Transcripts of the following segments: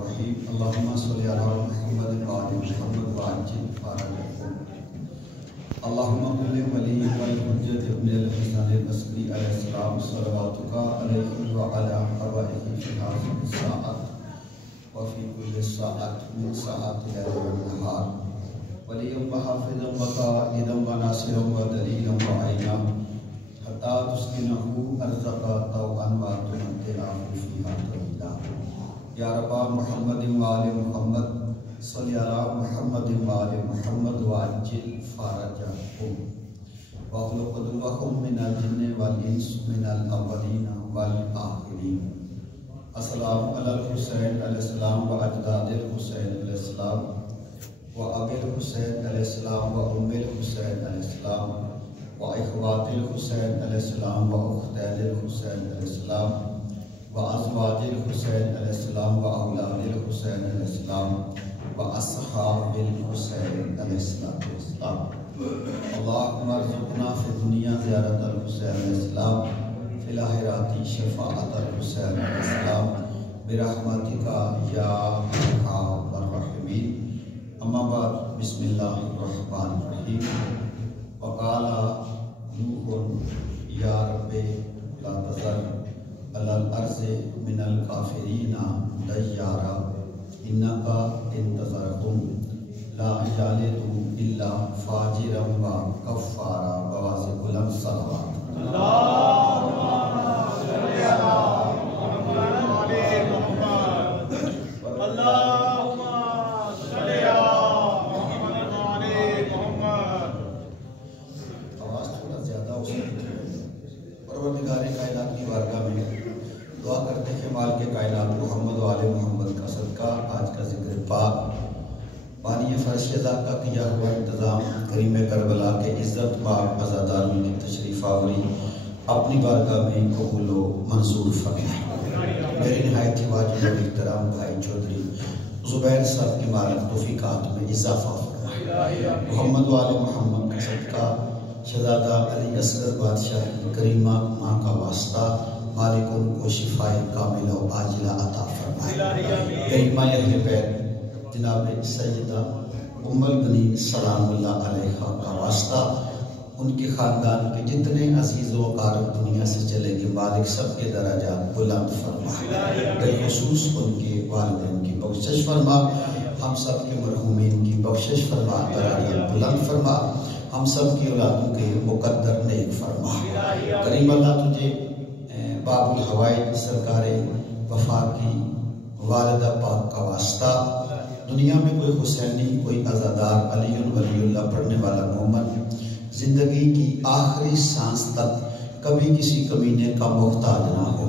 الرحیم اللہم صلی علی محمد وآل محمد وعجل فرجهم اللہم کل ولی والحجت ابن الحسن البصری علیہ السلام صلواتک علیہ وعلی آبائہ فی هذه الساعة وفی کل ساعة من ساعات الليل والنہار ولیا وحافظا وقائدا وناصرا ودلیلا وعینا حتی تسکنہ ارزقا طوعا وتمتعه فیہا طویلا یا رب محمد وآل محمد صلی علی محمد وآل محمد وعجل فرجهم واخلق قلوبهم من الجن والانس من الاولین والآخرین السلام علی الحسین علیہ السلام و اجداد الحسین علیہ السلام و ابی الحسین علیہ السلام و ام الحسین علیہ السلام و اخوات الحسین علیہ السلام و اختین الحسین علیہ السلام و ازواج الحسین علیہ السلام و اولاد الحسین علیہ السلام و اصحاب الحسین علیہ السلام اللہم ارزقنا فی الدنیا زیارت الحسین علیہ السلام فی الاخرات شفاعت الحسین علیہ السلام برحمتک یا ارحم الراحمین اما بعد بسم اللہ الرحمن الرحیم وقال نوح یا رب لا تذر علی الارض من الکافرین دیارا انکا انتظرهم لا یالدوا الا فاجرا و کفارا بواز بلند صلوات پروردگار کائنات کی بارگاہ میں دعا کرتے ہیں مال کے کائنات محمد و آل محمد کا صدقہ آج کا ذکر پاک بانی فرش ذات کا کیا ہوا انتظام کریم کربلا کے عزت پاک عزاداروں کی تشریف آوری اپنی بارگاہ میں قبول و منظور فرمائے میری نہایت ہی واجب و احترام بھائی چودھری زبیر صاحب کی مالک توفیقات میں اضافہ فرمائے محمد و آل محمد کا صدقہ شہزادہ علی اصغر بادشاہ کی کریمہ ماں کا واسطہ مالک ان کو شفائے کاملہ و عاجلہ عطا فرمائے کریمہ اہل بیت جناب سیدہ ام البنین سلام اللہ علیہ کا واسطہ ان کے خاندان کے جتنے عزیز و اقارب دنیا سے چلے گئے مالک سب کے درجات بلند فرمائے بالخصوص ان کے والدین کی بخشش فرما ہم سب کے مرحومین کی بخشش فرما درجات بلند فرما ہم سب کی اولادوں کے مقدر نیک فرما کریم اللہ تجھے باب الحوائج سرکار وفا کی والدہ پاک کا واسطہ دنیا میں کوئی حسینی کوئی عزادار علی ولی اللہ پڑھنے والا مومن زندگی کی آخری سانس تک کبھی کسی کمینے کا محتاج نہ ہو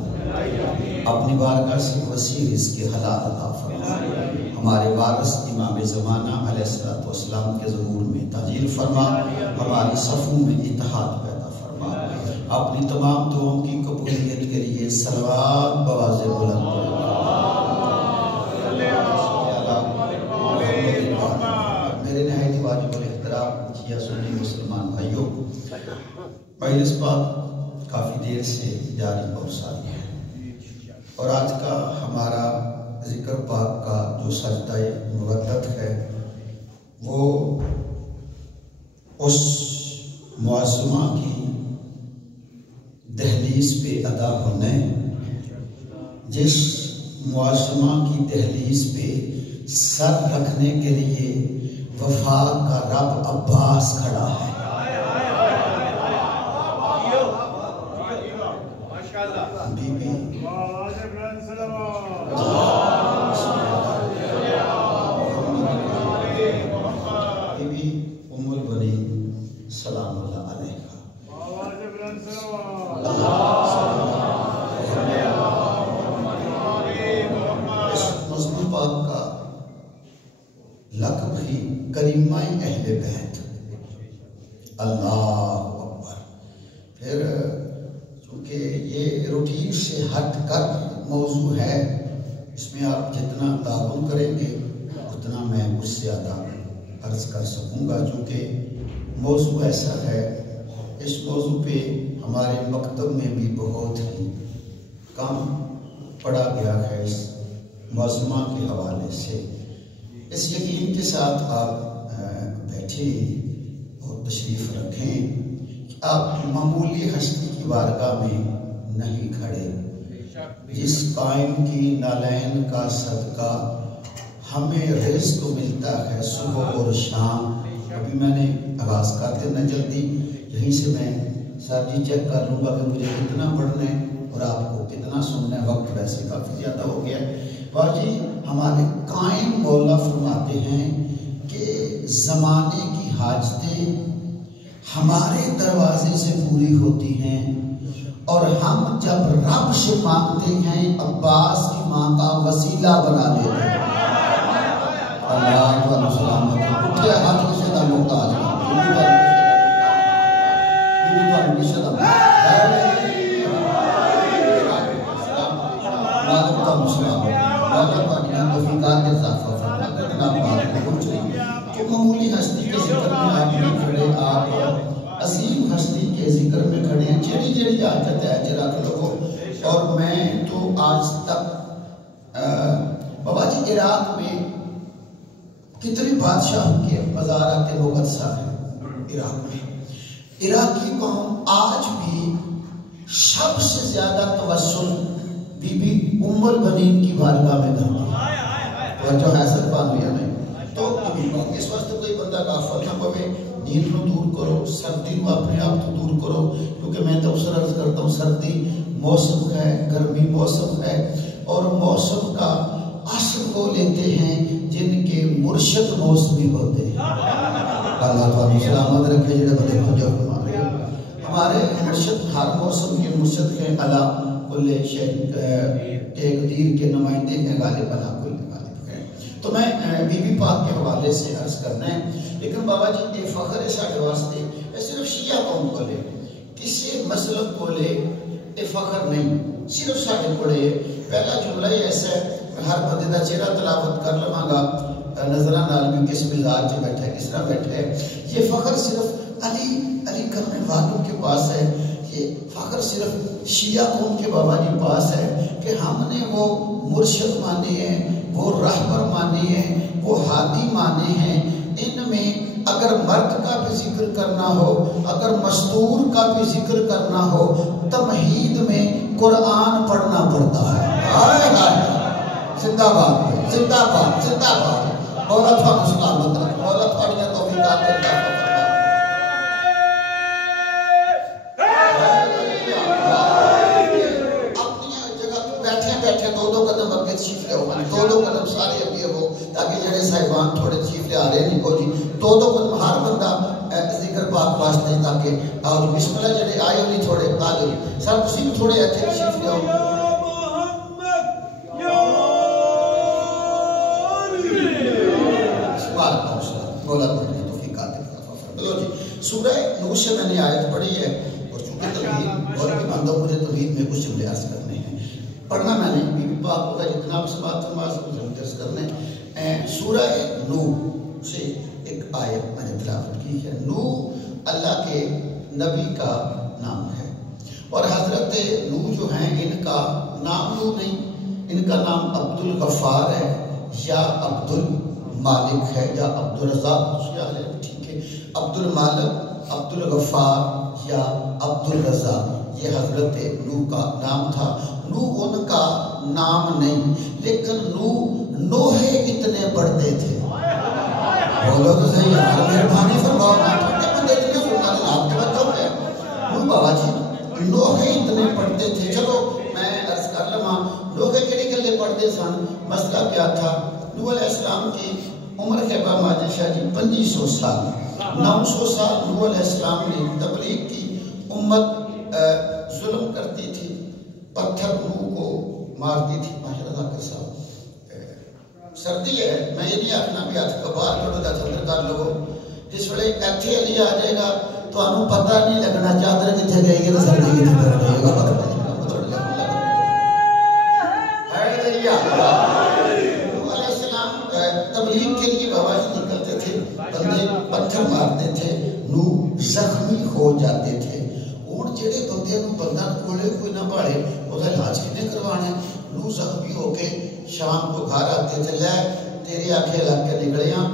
اپنی بارگاہ سے وسیع رزق حلال عطا فرما ہمارے وارث امام زمانہ علیہ السلام کے ظہور میں تاجیل فرما ہماری صفوں میں اتحاد پیدا فرما اپنی تمام دعاؤں کی قبولیت کے لیے صلوات بواز بلند میرے نہایت واجب الاحترام شیعہ سنی مسلمان بھائیوں مجلس پاک کافی دیر سے جاری اور ساری ہے اور آج کا ہمارا ذکر پاک کا جو سجدہ مودت ہے وہ اس معصومہ کی دہلیز پہ ادا ہونے جس معصومہ کی دہلیز پہ سر رکھنے کے لیے وفا کا رب عباس کھڑا ہے بی بی ام البنین سلام اللہ علیہ اس مضمون پاک کا لقب ہی کریمہ اہل بیت اللہ اکبر پھر چونکہ یہ روٹین سے ہٹ کر موضوع ہے اس میں آپ جتنا تعاون کریں گے اتنا میں اس سے زیادہ عرض کر سکوں گا چونکہ موضوع ایسا ہے اس موضوع پہ ہمارے مکتب میں بھی بہت ہی کم پڑھا گیا ہے اس معظمہ کے حوالے سے اس یقین کے ساتھ آپ بیٹھے اور تشریف رکھیں کہ آپ معمولی ہستی کی بارگاہ میں نہیں کھڑے. جس قائم کی نالین کا صدقہ ہمیں رزق ملتا ہے صبح اور شام. ابھی میں نے آغاز کرتے نہ جلدی یہیں سے میں سر جی چیک کر لوں گا کہ مجھے کتنا پڑھنا ہے اور آپ کو کتنا سننا ہے. وقت ویسے کافی زیادہ ہو گیا ہے. باجی ہمارے قائم مولا فرماتے ہیں کہ زمانے کی حاجتیں ہمارے دروازے سے پوری ہوتی ہیں اور ہم جب رب سے مانگتے ہیں عباس کی ماں کا وسیلہ بنا دیتے ہیں. اللہ تعالیٰ سلامت اٹھے ہاتھ کسی کا محتاج معمولی ہستی کے ذکر میں آپ نہیں کھڑے, آپ عظیم ہستی کے ذکر میں کھڑے ہیں. جڑی جڑی آجت ہے چرا کے لوگوں. اور میں تو آج تک بابا جی عراق میں کتنے بادشاہ کے مزارات کے مقدسہ ہیں عراق میں. عراقی قوم آج بھی سب سے زیادہ توسل بی بی ام البنین کی بارگاہ میں کرتی ہے. توجہ ہے سر بانویا میں تو اس واسطے کوئی بندہ غافل نہ پوے. نیند کو دور کرو, سردی کو اپنے آپ کو دور کرو, کیونکہ میں تو اسے عرض کرتا ہوں سردی موسم ہے, گرمی موسم ہے, اور موسم کا اثر وہ لیتے ہیں جن کے مرشد موسمی ہوتے ہیں. اللہ تعالیٰ سلامت رکھے جڑے بندے خجو ہمارے ہمارے مرشد ہر موسم کے مرشد ہیں. اللہ کل تقدیر کے نمائندے ہیں, غالب اللہ کل غالب ہیں. تو میں بی بی پاک کے حوالے سے عرض کرنا ہے. لیکن بابا جی یہ فخر ہے ساڑھے واسطے صرف شیعہ قوم کو لے, کسی مسلک کو لے, یہ فخر نہیں صرف ساڑھے پڑے. پہلا جملہ ہی ایسا ہے ہر بندے دا چہرہ تلاوت کر لواں گا نظران عالمی کس مزاج سے بیٹھا ہے, کس طرح بیٹھا ہے. یہ فخر صرف علی کرنے والوں کے پاس ہے. یہ فخر صرف شیعہ قوم کے بابا جی پاس ہے کہ ہم نے وہ مرشد مانے ہیں, وہ رہبر مانے ہیں, وہ ہادی مانے ہیں. ان میں اگر مرد کا بھی ذکر کرنا ہو, اگر مستور کا بھی ذکر کرنا ہو, تمہید میں قرآن پڑھنا پڑتا ہے. زندہ باد, زندہ باد, زندہ باد. مولا تھا مسلمان رکھ, مولا تھوڑیاں توفیقات دیتا ہے. دو قدم اگے تشریف لے ہو, دو قدم سارے اگے ہو, تاکہ جڑے صاحبان تھوڑے تشریف لے آ رہے نہیں کو جی دو قدم ہر بندہ ذکر پاک واسطے, تاکہ آؤ بسم اللہ جڑے آئے نہیں تھوڑے آ جائے سب تسی بھی تھوڑے اچھے تشریف لے آؤ. بولا پڑھنے توفیقات بلو جی. سورہ نور سے میں نے آیت پڑھی ہے اور چونکہ تمہید اور بھی بندوں مجھے تمہید میں کچھ جملے عرض کرنے ہیں. پڑھنا میں نے بی بی پاک کا جتنا آپ سے بات فرمایا سب کچھ درس کرنے. سورہ نور سے ایک آیت میں نے تلاوت کی ہے. نور اللہ کے نبی کا نام ہے, اور حضرت نور جو ہیں ان کا نام نور نہیں, ان کا نام عبد الغفار ہے یا عبد المالک ہے یا عبد الرزاق, ٹھیک ہے, عبد المالک, عبد الغفار یا عبد الرزاق, یہ حضرت نوح کا نام تھا. نوح ان کا نام نہیں, لیکن نوح اتنے پڑھتے تھے. بولو تو صحیح ہے, مہربانی فرماؤ نا, ٹھنڈے بندے اتنے فرما دیں آپ توجہ ہے. نوح بابا جی نوح اتنے پڑھتے تھے. چلو میں عرض کر لواں نوح کیڑی گلے پڑھتے سن. مسئلہ کیا تھا, نوح علیہ السلام کی عمر کے بعد ماجد شاہ جی 2500 سال 900 سال نوح علیہ السلام نے تبلیغ کی. امت ظلم کرتی تھی, پتھر نوح کو مارتی تھی. ماشاء اللہ کے صاحب سردی ہے, میں یہ نہیں آخنا بھی ہاتھ کا باہر کھڑو دا چادر کر لو. جس ویلے ایتھے علی آ جائے گا تو انہوں پتہ نہیں لگنا چادر کتنے گئے گی تو سردی کتنے کر گئے گا. نوح علیہ السلام تبلیغ کے لیے بابا جی نکلتے تھے, بندے پتھر مارتے تھے, نوح زخمی ہو جاتے تھے. اور جڑے بندے کو بندہ کولے کوئی نہ پاڑے وہ علاج کتنے کروانا ہے. نوح زخمی ہو کے شام کو گھر آتے تھے، لے تیرے آنکھیں لگ کے نکلے ہیں،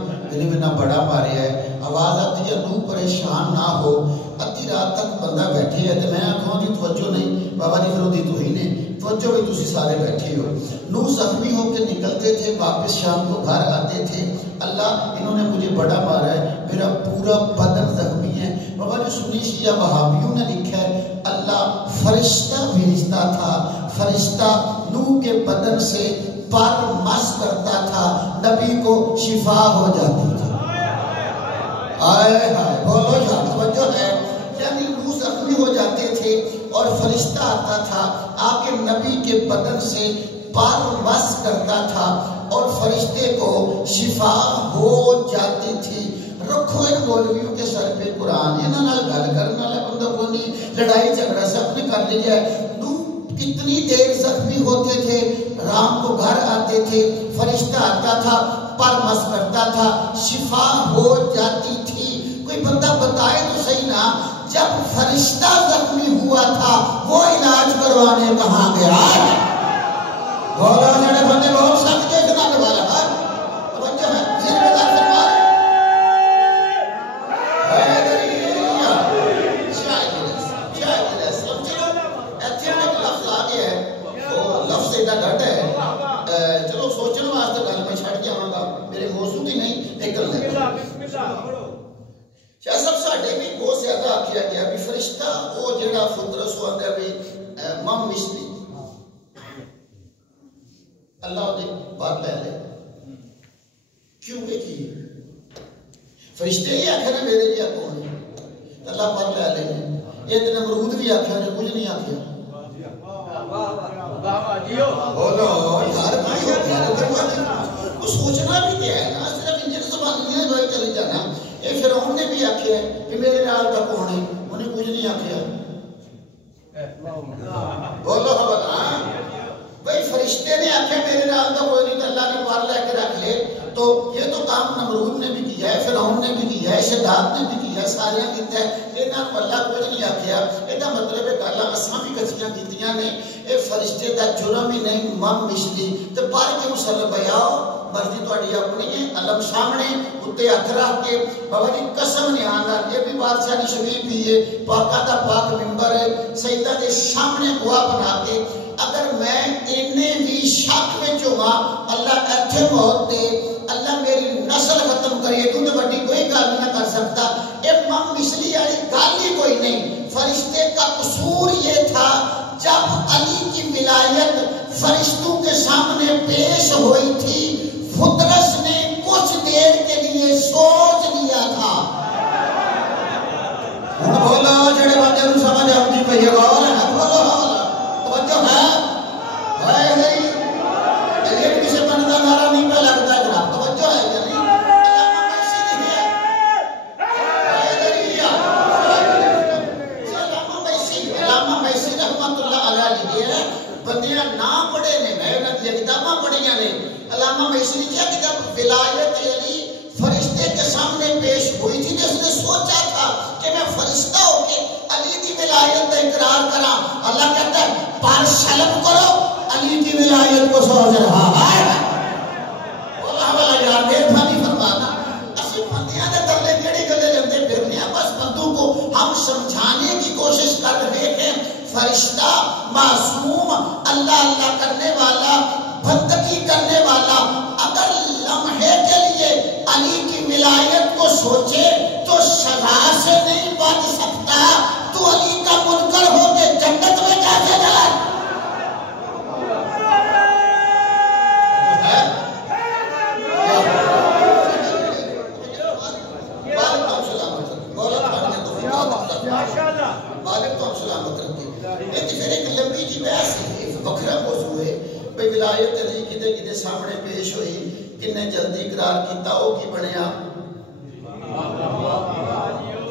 میں نہ بڑا مارے ہے، آواز آتی ہے تو پریشان نہ ہو، ادھی رات تک بندہ بیٹھے ہے، تو میں آنکھوں دی توجہ نہیں، بابا جی فرودی تو ہی نے توجہ بھی تسی سارے بیٹھے ہو۔ نو زخمی ہو کے نکلتے تھے، واپس شام کو گھر آتے تھے، اللہ انہوں نے مجھے بڑا مارا ہے، میرا پورا بدن زخمی ہے۔ بابا جو سنی شیعہ وہابیوں نے لکھا ہے اللہ فرشتہ بھیجتا تھا، فرشتہ نو کے بدن سے پر مس کرتا تھا، نبی کو شفا ہو جاتی تھی۔ آئے ہائے بولو یا توجہ ہے، یعنی نو زخمی ہو جاتے تھے اور فرشتہ آتا تھا، آ کے نبی کے بدن سے پر مس کرتا تھا اور فرشتے کو شفا ہو جاتی تھی۔ رکھو ان مولویوں کے سر پہ قرآن، انہوں نے گل کرنے والا بندہ کو نہیں، لڑائی جھگڑا سب نے کر لیا ہے۔ کتنی دیر زخمی ہوتے تھے، رام کو گھر آتے تھے، فرشتہ آتا تھا، پر مس کرتا تھا، شفا ہو جاتی تھی۔ کوئی بندہ بتائے تو صحیح نا، جب فرشتہ زخمی ہوا تھا وہ علاج کروانے کہاں گیا؟ بولا جڑے بندے بہت سخت کے جناب والا ہے، توجہ ہے ذہن میں دار فرما ڈٹ ہے، چلو سوچنے واسطے گل میں چھڑ جاواں گا، میرے موضوع دی نہیں ایک گل ہے۔ شاہ صاحب ساڈے بھی بہت زیادہ آکھیا گیا بھی فرشتہ وہ جڑا فطرس ہو آندا بھی مام مشری اللہ دے بات لے لے کیوں کی فرشتے ہی آکھے نا میرے جی کون ہے اللہ پر لے لے، یہ تے نمرود بھی آکھیا نے کچھ نہیں آکھیا۔ بولو یار بھائی وہ سوچنا بھی کیا ہے نا، صرف انجن زبان نہیں ہے جو چلی جانا۔ یہ فرعون نے بھی آکھیا ہے کہ میرے نال دا کون ہے، انہیں کچھ نہیں آکھیا۔ بولو ہاں بھائی فرشتے نے آکھیا میرے نال دا کوئی نہیں، تو اللہ نے پار لے کے رکھ لے، تو یہ تو کام نمرود نے بھی کیا ہے، فرعون نے بھی کیا ہے، شداد نے بھی کیا ہے، سارے کیتا ہے، انہاں کو اللہ کچھ نہیں آکھیا۔ یہ مطلب ہے گلاں اساں بھی کچیاں کیتیاں نے، اے فرشتے دا جرم ہی نہیں مم مشلی تے پر کے مسلم بیاؤ مرضی تہاڈی اپنی ہے، علم سامنے اتے ہتھ رکھ کے بابا جی قسم نہیں آنا، یہ بھی بادشاہ کی شبیہ پیے پاکا دا پاک ممبر ہے، سیدہ دے سامنے گواہ بنا کے اگر میں اینے بھی شک وچ ہواں اللہ ایتھے موت دے، اللہ میری نسل ختم کرے، تو تے بڑی کوئی گل نہ کر سکتا۔ اے مم مشلی والی گل ہی کوئی نہیں۔ فرشتے کا قصور یہ تھا جب علی کی ولایت فرشتوں کے سامنے پیش ہوئی تھی، فطرس نے کچھ دیر کے لیے سوچ لیا تھا۔ بولو جڑے بندے نوں سمجھ آتی پئی ہے غور ہے، بولو توجہ ہے نہیں، یہ کسی بندے کا نعرہ نہیں پہ لگتا جناب، توجہ ہے کہ نہیں؟ بندیاں نہ پڑھے نے، میں انہاں دی کتاباں پڑھیاں نے، علامہ میسری کیا کہ جب ولایت علی فرشتے کے سامنے پیش ہوئی تھی، جس نے سوچا تھا کہ میں فرشتہ ہو کے علی کی ولایت کا اقرار کراں، اللہ کہتا ہے پر شلم کرو، علی کی ولایت کو سوچ رہا ہے۔ اللہ والا یار مہربانی فرمانا، اسی بندیاں دے تلے کیڑی گلے لیندے پھرنے ہیں، بس بندوں کو ہم سمجھانے کی کوشش کر رہے ہیں۔ فرشتہ معصوم اللہ اللہ کرنے والا، بندگی کرنے والا، اگر لمحے کے لیے علی کی ولایت کو سوچے تو سزا سے نہیں بچ سکتا، تو علی کا منکر ہو کے جنت میں کیسے جائے؟ مالک تو سلامت رکھے۔ پھر ایک لمبی جی بحث وکھرا موضوع ہے بھئی ولایت علی کدے کدے سامنے پیش ہوئی، کنے جلدی اقرار کیتا، او کی بنیا؟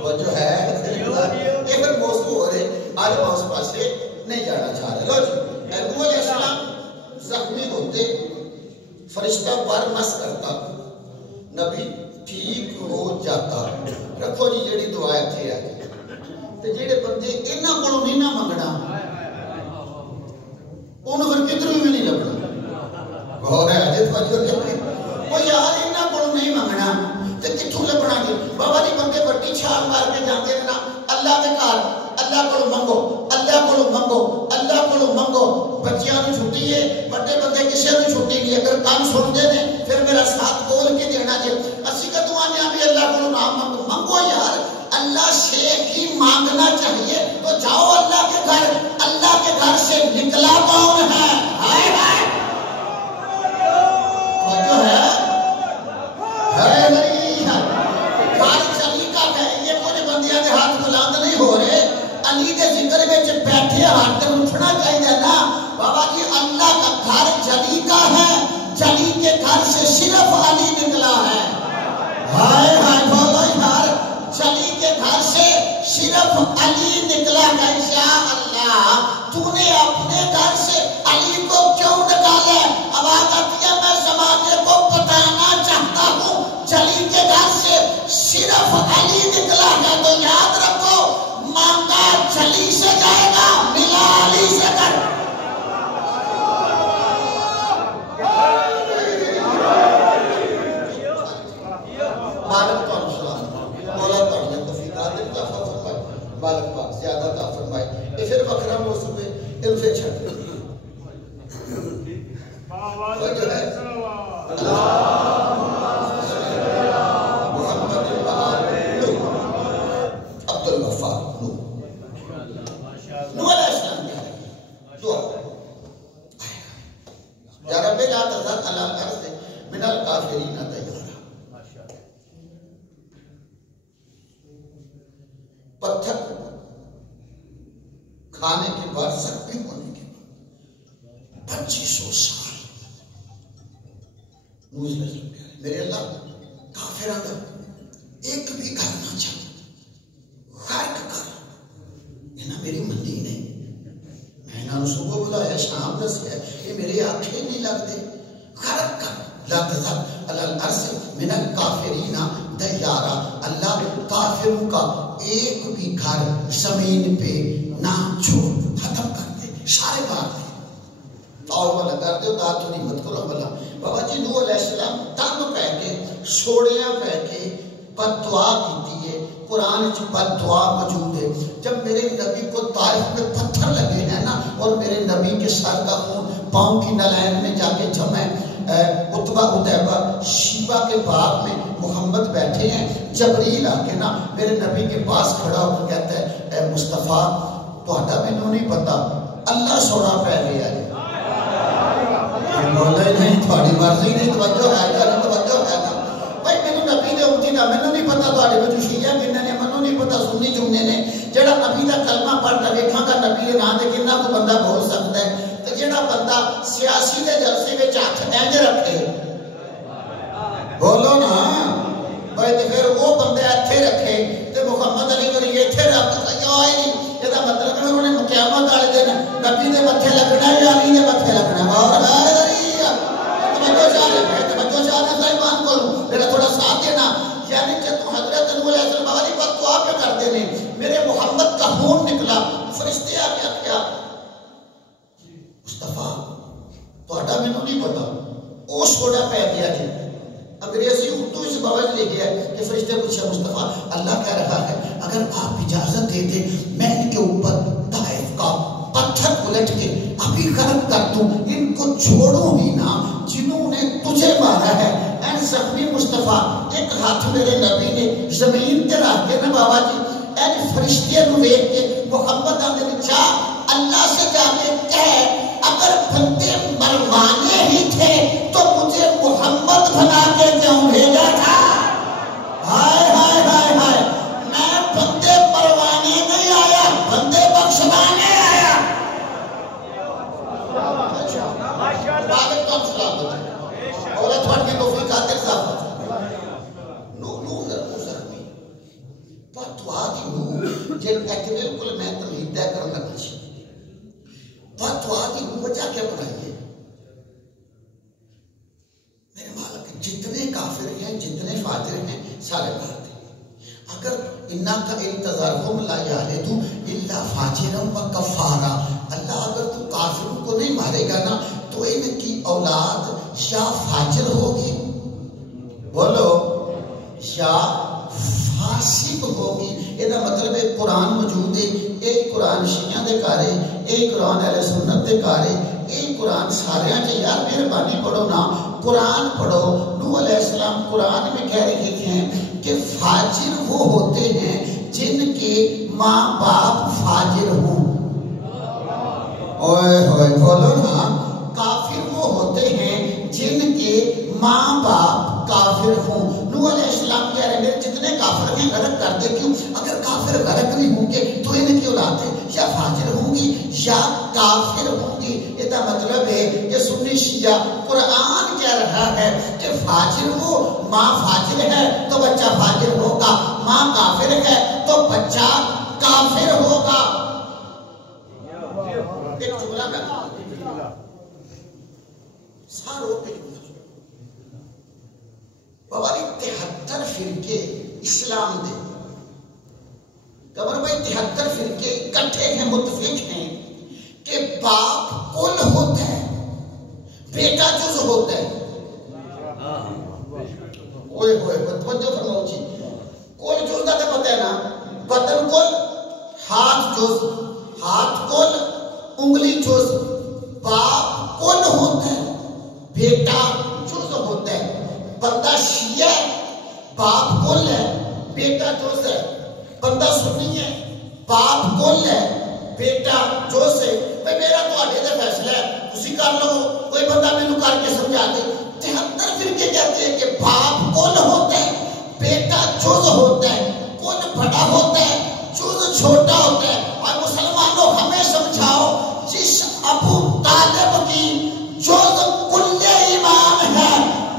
وہ جو ہے یہ پھر موضوع ہو رہے، آج میں اس پاسے نہیں جانا چاہ رہے۔ لو جی نبی علیہ السلام زخمی ہوتے، فرشتہ پر مس کرتا، نبی ٹھیک ہو جاتا۔ رکھو جی جیڑی دعا اتھے ہے تے جیڑے بندے انہاں کولوں نہیں نہ منگنا انہوں پھر کدھر بھی نہیں لبنا۔ وہ یار انہاں کو نہیں منگنا تے کتھوں لبنا جی بابا جی بندے بڑی چھال مار کے جاندے نا اللہ دے گھر اللہ کو منگو اللہ کو منگو اللہ کو منگو بچیاں نوں چھٹی ہے بڑے بندے کسے نوں چھٹی نہیں اگر کام سنتے نے پھر میرا ساتھ بول کے دینا جی اسی کا دعا بھی اللہ کو نام منگو منگو یار اللہ سے ہی مانگنا چاہیے تو جاؤ اللہ کے گھر سے نکلا کون ہے ہائے ہائے جو ہے بندیاں کے ہاتھ بلند نہیں ہو رہے علی کے ذکر میں بیٹھے ہاتھ اٹھنا چاہیے نا بابا جی اللہ کا گھر جلی کا ہے جلی کے گھر سے صرف علی نکلا ہے ہائے ہائے بولو یار جلی کے گھر سے صرف علی نکلا ہے یا اللہ تو نے اپنے گھر سے علی کو کیوں نکالا آواز آتی ہے میں زمانے کو بتانا چاہتا ہوں جلی کے گھر سے صرف علی نکلا ہے تو یاد رکھو مانگا جلی سے جائے گا ملا علی سے کر بالک تو مولا پڑھ لیں تفیقات کا فرمائے بالک پاک زیادہ تا فرمائے یہ پھر بکرا موسم میں علم سے چھٹ وجہ ہے محمد عبد الغفار نو علیہ السلام کیا ہے دعا یا رب لا تذر علی الارض من الکافرین دیارا پتھر کھانے کے بعد زخمی ہونے کے بعد 2500 سال میرے اللہ کافران کا ایک بھی گھر نہ چھوڑ غرق کر یہ میری منی نہیں میں نے صبح بلایا شام دس ہے یہ میری آنکھیں نہیں لگتے غرق کر لا تذر علی الارض من الکافرین دیارا اللہ کافروں کا ایک بھی گھر زمین پہ نہ چھوڑ ختم کر دے سارے مار دے اور والا کر دے دعا تو نہیں مت کرو والا بابا جی نوح علیہ السلام تن پہ کے سوڑیاں پہ کے بد دعا کیتی ہے قرآن چ بد دعا موجود ہے جب میرے نبی کو طائف میں پتھر لگے ہیں نا اور میرے نبی کے سر کا خون پاؤں کی نلائن میں جا کے جمع عتبہ عتیبہ شیبہ کے باغ میں محمد بیٹھے ہیں جبریل آ کے نا میرے نبی کے پاس کھڑا ہو کہتا ہے اے مصطفیٰ تہاڈا مینوں نہیں پتا اللہ سونا پہ لیا ہے مولا نہیں تھوڑی مرضی نہیں توجہ ہے نہیں توجہ ہے نا بھائی مینوں نبی دے امتی دا مینوں نہیں پتا تہاڈے وچ شیعہ کنے نے مینوں نہیں پتا سنی کنے نے جڑا نبی دا کلمہ پڑھ کے ویکھاں گا نبی دے نام تے کتنا کو بندہ بول سکتا ہے تے جڑا بندہ سیاسی دے جلسے وچ ہاتھ انج رکھے بولو نا بھائی تے پھر وہ بندے ایتھے رکھے تے محمد علی کری ایتھے رکھ کیوں آئے نہیں یہ دا مطلب ہے انہوں نے قیامت والے دن نبی دے متھے لگنا یا علی دے متھے لگنا اور میرا تھوڑا ساتھ دینا یعنی کہ تو حضرت نوح علیہ السلام والی بات تو آپ کرتے ہیں میرے محمد کا خون نکلا فرشتے آ کے کیا مصطفیٰ تہاڈا مینوں نہیں پتا او سونا پہ گیا جی انگریزی اردو اس باوجود لے گیا کہ فرشتے پوچھا مصطفیٰ اللہ کہہ رہا ہے اگر آپ اجازت دے دیں میں ان کے اوپر طائف کا پتھر الٹ کے ابھی غرق کر دوں ان کو چھوڑوں ہی نہ جنہوں نے تجھے مارا ہے این زخمی مصطفیٰ ایک ہاتھ میرے نبی نے زمین تے رکھ کے نا بابا جی این فرشتے نو ویکھ کے محمد آدھے چا اللہ سے جا کے کہہ اگر بندے مروانے ہی تھے تو مجھے محمد بنا کے کیوں بھیجا تھا ہائے ہائے ہائے ہائے میں بندے مروانے نہیں آیا بندے بخشوانے آیا عورت بڑھ کے توفیق آتے صاحب نو زخمی پتوا دی نو جن ایک بالکل میں تمہیں طے کرنا کچھ پتوا دی نو وجہ کیا بنائیے میرے مالک جتنے کافر ہیں جتنے فاجر ہیں سارے بات ہیں اگر انہا کا انتظارهم لا یالدو الا فاجرا و کفارا اللہ اگر تو کافروں کو نہیں مارے گا نا تو ان کی اولاد یا فاجر ہوگی، بولو، یا فاسق ہوگی. یہ مطلب ہے قرآن موجود ہے، ایک قرآن شیعہ دے کارے، ایک قرآن اہل سنت دے کارے، ایک قرآن سارے ہیں. یار مہربانی پڑھو نا، قرآن پڑھو. نوح علیہ السلام قرآن میں کہہ رہے ہیں کہ فاجر وہ ہوتے ہیں جن کے ماں باپ فاجر ہوں. اوئے ہوئے بولو نا. کافر وہ ہوتے ہیں جن کے ماں باپ کافر ہوں. نوح علیہ السلام کہہ رہے ہیں میرے جتنے کافر ہیں غرق کر دے. کیوں؟ اگر کافر غرق نہیں ہوں گے تو ان کی اولادیں یا فاجر ہوں گی یا کافر ہوں گی. یہ مطلب ہے کہ سنی شیعہ قرآن کہہ رہا ہے کہ فاجر ہو، ماں فاجر ہے تو بچہ فاجر ہوگا، ماں کافر ہے تو بچہ کافر ہوگا. ایک جملہ میں ساروں کے بابا 73 فرقے اسلام دے، قمر بھائی 73 فرقے اکٹھے ہیں، متفق ہیں کہ باپ کل ہوتا ہے، بیٹا جز ہوتا ہے. اوئے ہوئے توجہ فرماؤ جی. کل جز کا تو پتہ ہے نا، بدن کل، ہاتھ جز، ہاتھ کل، انگلی جز. باپ کل ہوتا ہے، بیٹا جز ہوتا ہے. بندہ شیعہ ہے، باپ کل ہے، بیٹا جز ہے. بندہ سنی ہے، باپ کل ہے، بیٹا جز ہے. بھائی میرا تو آگے کا فیصلہ ہے، اسی کر لو، کوئی بندہ میں نے کر کے سمجھا دے. 73 فرقے کہتے ہیں کہ باپ کل ہوتا ہے، بیٹا جز ہوتا ہے. کل بڑا ہوتا ہے، جز چھوٹا ہوتا ہے. اور مسلمانوں ہمیں سمجھاؤ، جس ابو طالب کی جز کل ایمان ہے،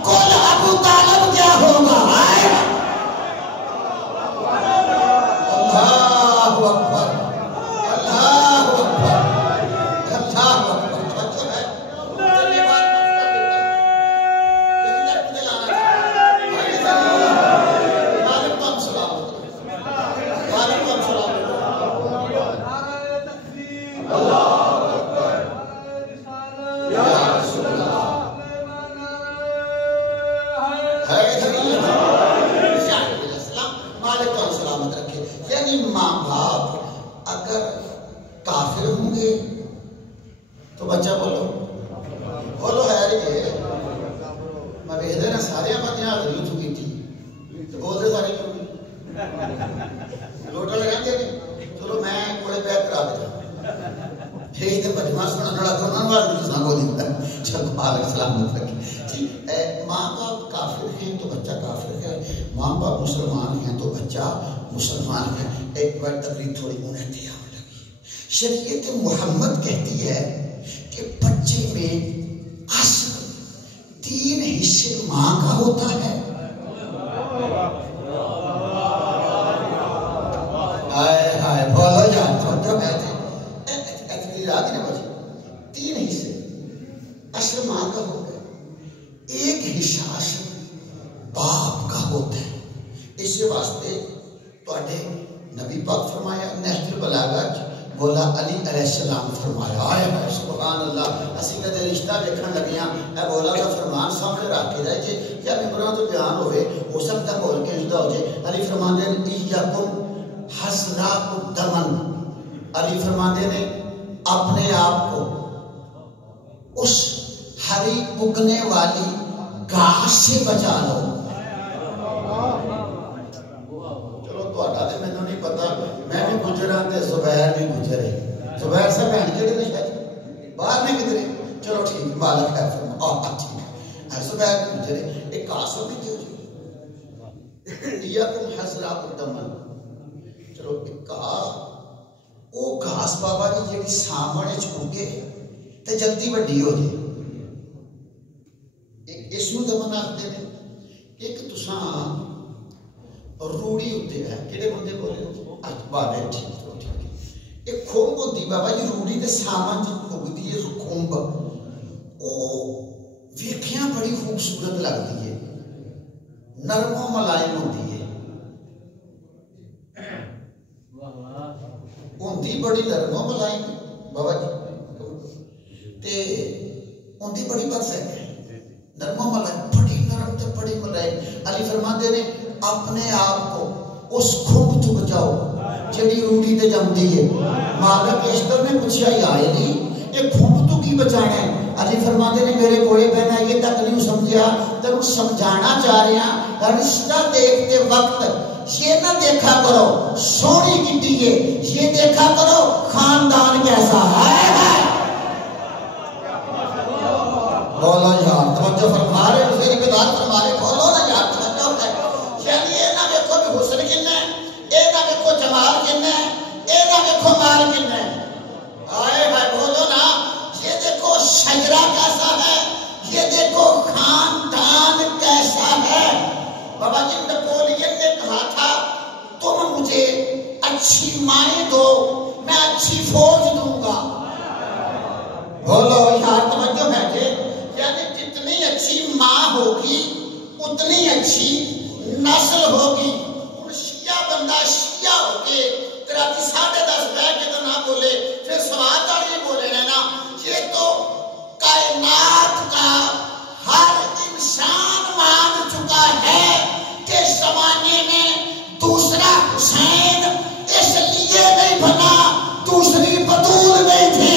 کل ابو طالب کیا ہوگا؟ اللہ اکبر، اللہ اکبر، اللہ اکبر. بچوں ہے یہ بات یعنی ماں باپ اگر کافر ہوں گے تو بچہ بولو ہے رہی ہے. میں بھیج دینا سارے بندے حاضری اتو کی تھی بولتے سارے لوٹا لگا دے. چلو میں کوڑے پیک کرا دیا بھیج دے مجمع سننے والا تو انہوں نے دوسرا بول دیتا. چلو مالک سلامت رکھے. ماں باپ کافر ہیں تو بچہ کافر ہے، ماں باپ مسلمان ہیں تو بچہ مسلمان ہے. ایک بار تقریر تھوڑی انہیں آنے لگی. شریعت محمد کہتی ہے کہ بچے میں اصل 3 حصے ماں کا ہوتا ہے. ہائے ہائے بولو جان تو تقریر آ گئی نا بچے. 3 حصے اصل ماں کا ہوتا ہے، ایک حصہ اصل باپ کا ہوتا ہے. اس واسطے نبی پاک فرمایا نہج البلاغہ مولا علی علیہ السلام فرمایا. آئے ہے سبحان اللہ. اسی کدے رشتہ دیکھن لگیاں اے مولا کا فرمان سامنے رکھ کے رہے جے یا ممبراں تو بیان ہوئے ہو سکتا بول کے جدا ہو جائے. علی فرماندے نے ایاکم حسراء الدمن. علی فرماندے نے اپنے آپ کو اس ہری اگنے والی گھاس سے بچا لو. میں نہیں پتا، میں بھی گجرا تے زبیر بھی گجرے. زبیر سے بہن کے لیے شاید باہر نہیں کدھر. چلو ٹھیک مالک ہے فرما ٹھیک ہے. زبیر بھی گجرے. ایک کاسو بھی تھی ایاکم حسراء الدمن. چلو ایک وہ گھاس بابا جی جیڑی سامنے چکے تے جلدی وڈی ہو جائے. ایک اس نو دمن آخدے نے. ایک تساں روڑی ہوتے ہیں کہڑے بندے بولے بابے ٹھیک ہے. ایک کھومب ہوتی بابا جی روڑی دے سامان جب اگتی ہے کھومب وہ ویکھیاں بڑی خوبصورت لگتی ہے، نرم و ملائم ہوتی ہے. ہوندی بڑی نرم و ملائم بابا جی تے ہوندی بڑی برفیکٹ ہے. نرم ملائک بڑی نرم تے بڑی ملائک علی فرماتے نے اپنے آپ کو اس کھمب تو بچاؤ جڑی روڑی تے جمدی ہے. مالک اشتر نے پوچھا ہی آئے نہیں یہ کھمب تو کی بچانا ہے. علی فرماتے نے میرے کوڑے بہنا یہ تک نہیں سمجھا تم سمجھانا چاہ رہے ہیں. رشتہ دیکھتے وقت یہ نہ دیکھا کرو سونی کٹی ہے, یہ دیکھا کرو خاندان کیسا ہے. بولو یار توجہ فرما رہے ہو, میری بدار فرما رہے, بولو نا یار توجہ ہے. یعنی یہ نہ دیکھو بھی حسن کن ہے, یہ نہ دیکھو جمال کن ہے, یہ نہ دیکھو مال کن ہے. آئے بھائی بولو نا, یہ دیکھو شجرہ کیسا ہے, یہ دیکھو خاندان کیسا ہے. بابا جی نپولین نے کہا تھا تم مجھے اچھی مائیں دو میں اچھی فوج دوں گا. بولو یار توجہ ہے کہ یعنی جتنی اچھی ماں ہوگی اتنی اچھی نسل ہوگی. اور شیعہ بندہ شیعہ ہو کے رات 10:30 بیٹھ کے تو نہ بولے پھر سواد آڑی بولے رہنا. یہ تو کائنات کا ہر انسان مان چکا ہے کہ زمانے میں دوسرا حسین اس لیے نہیں بنا دوسری بطول نہیں تھی.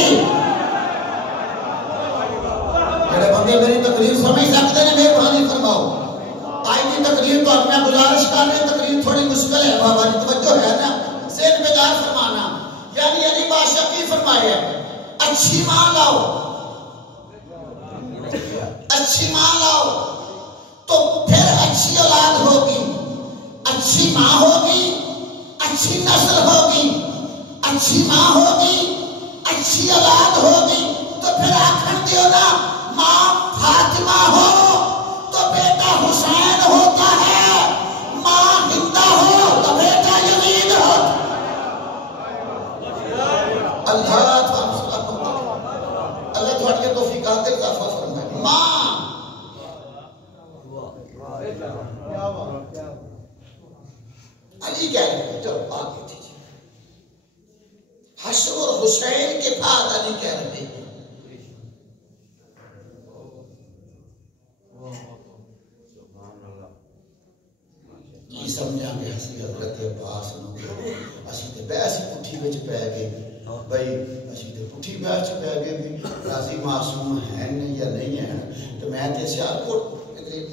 میرے بندے میری تقریر سمجھ سکتے ہیں, مہربانی فرماؤ. آج کی تقریر تو اپنا گزارش کر رہے, تقریر تھوڑی مشکل ہے بابا جی توجہ ہے نا, ذہن بیدار فرمانا. یعنی علی بادشاہ کی فرمایا اچھی ماں لاؤ, اچھی ماں لاؤ تو پھر اچھی اولاد ہوگی. اچھی ماں ہوگی اچھی نسل ہوگی, اچھی ماں ہوگی اچھی اولاد ہوگی. تو پھر آخر دیو نا ماں فاطمہ ہو تو بیٹا حسین ہوتا ہے, ماں ہندہ ہو تو بیٹا یزید ہوتا. اللہ تھوڑی توفیقات اضافہ فرمائے. ماں علی کہہ رہے ہیں جب آگے دیجئے حسن اور حسین کے بعد علی کہہ رہے ہیں کی سمجھا گے حسی حضرت عباس نو اسی تے بیسی پٹھی وچ پے گئے بھائی, اسی تے پٹھی بیس چ پے گئے بھی غازی معصوم ہیں یا نہیں ہیں. تو میں تے سیالکوٹ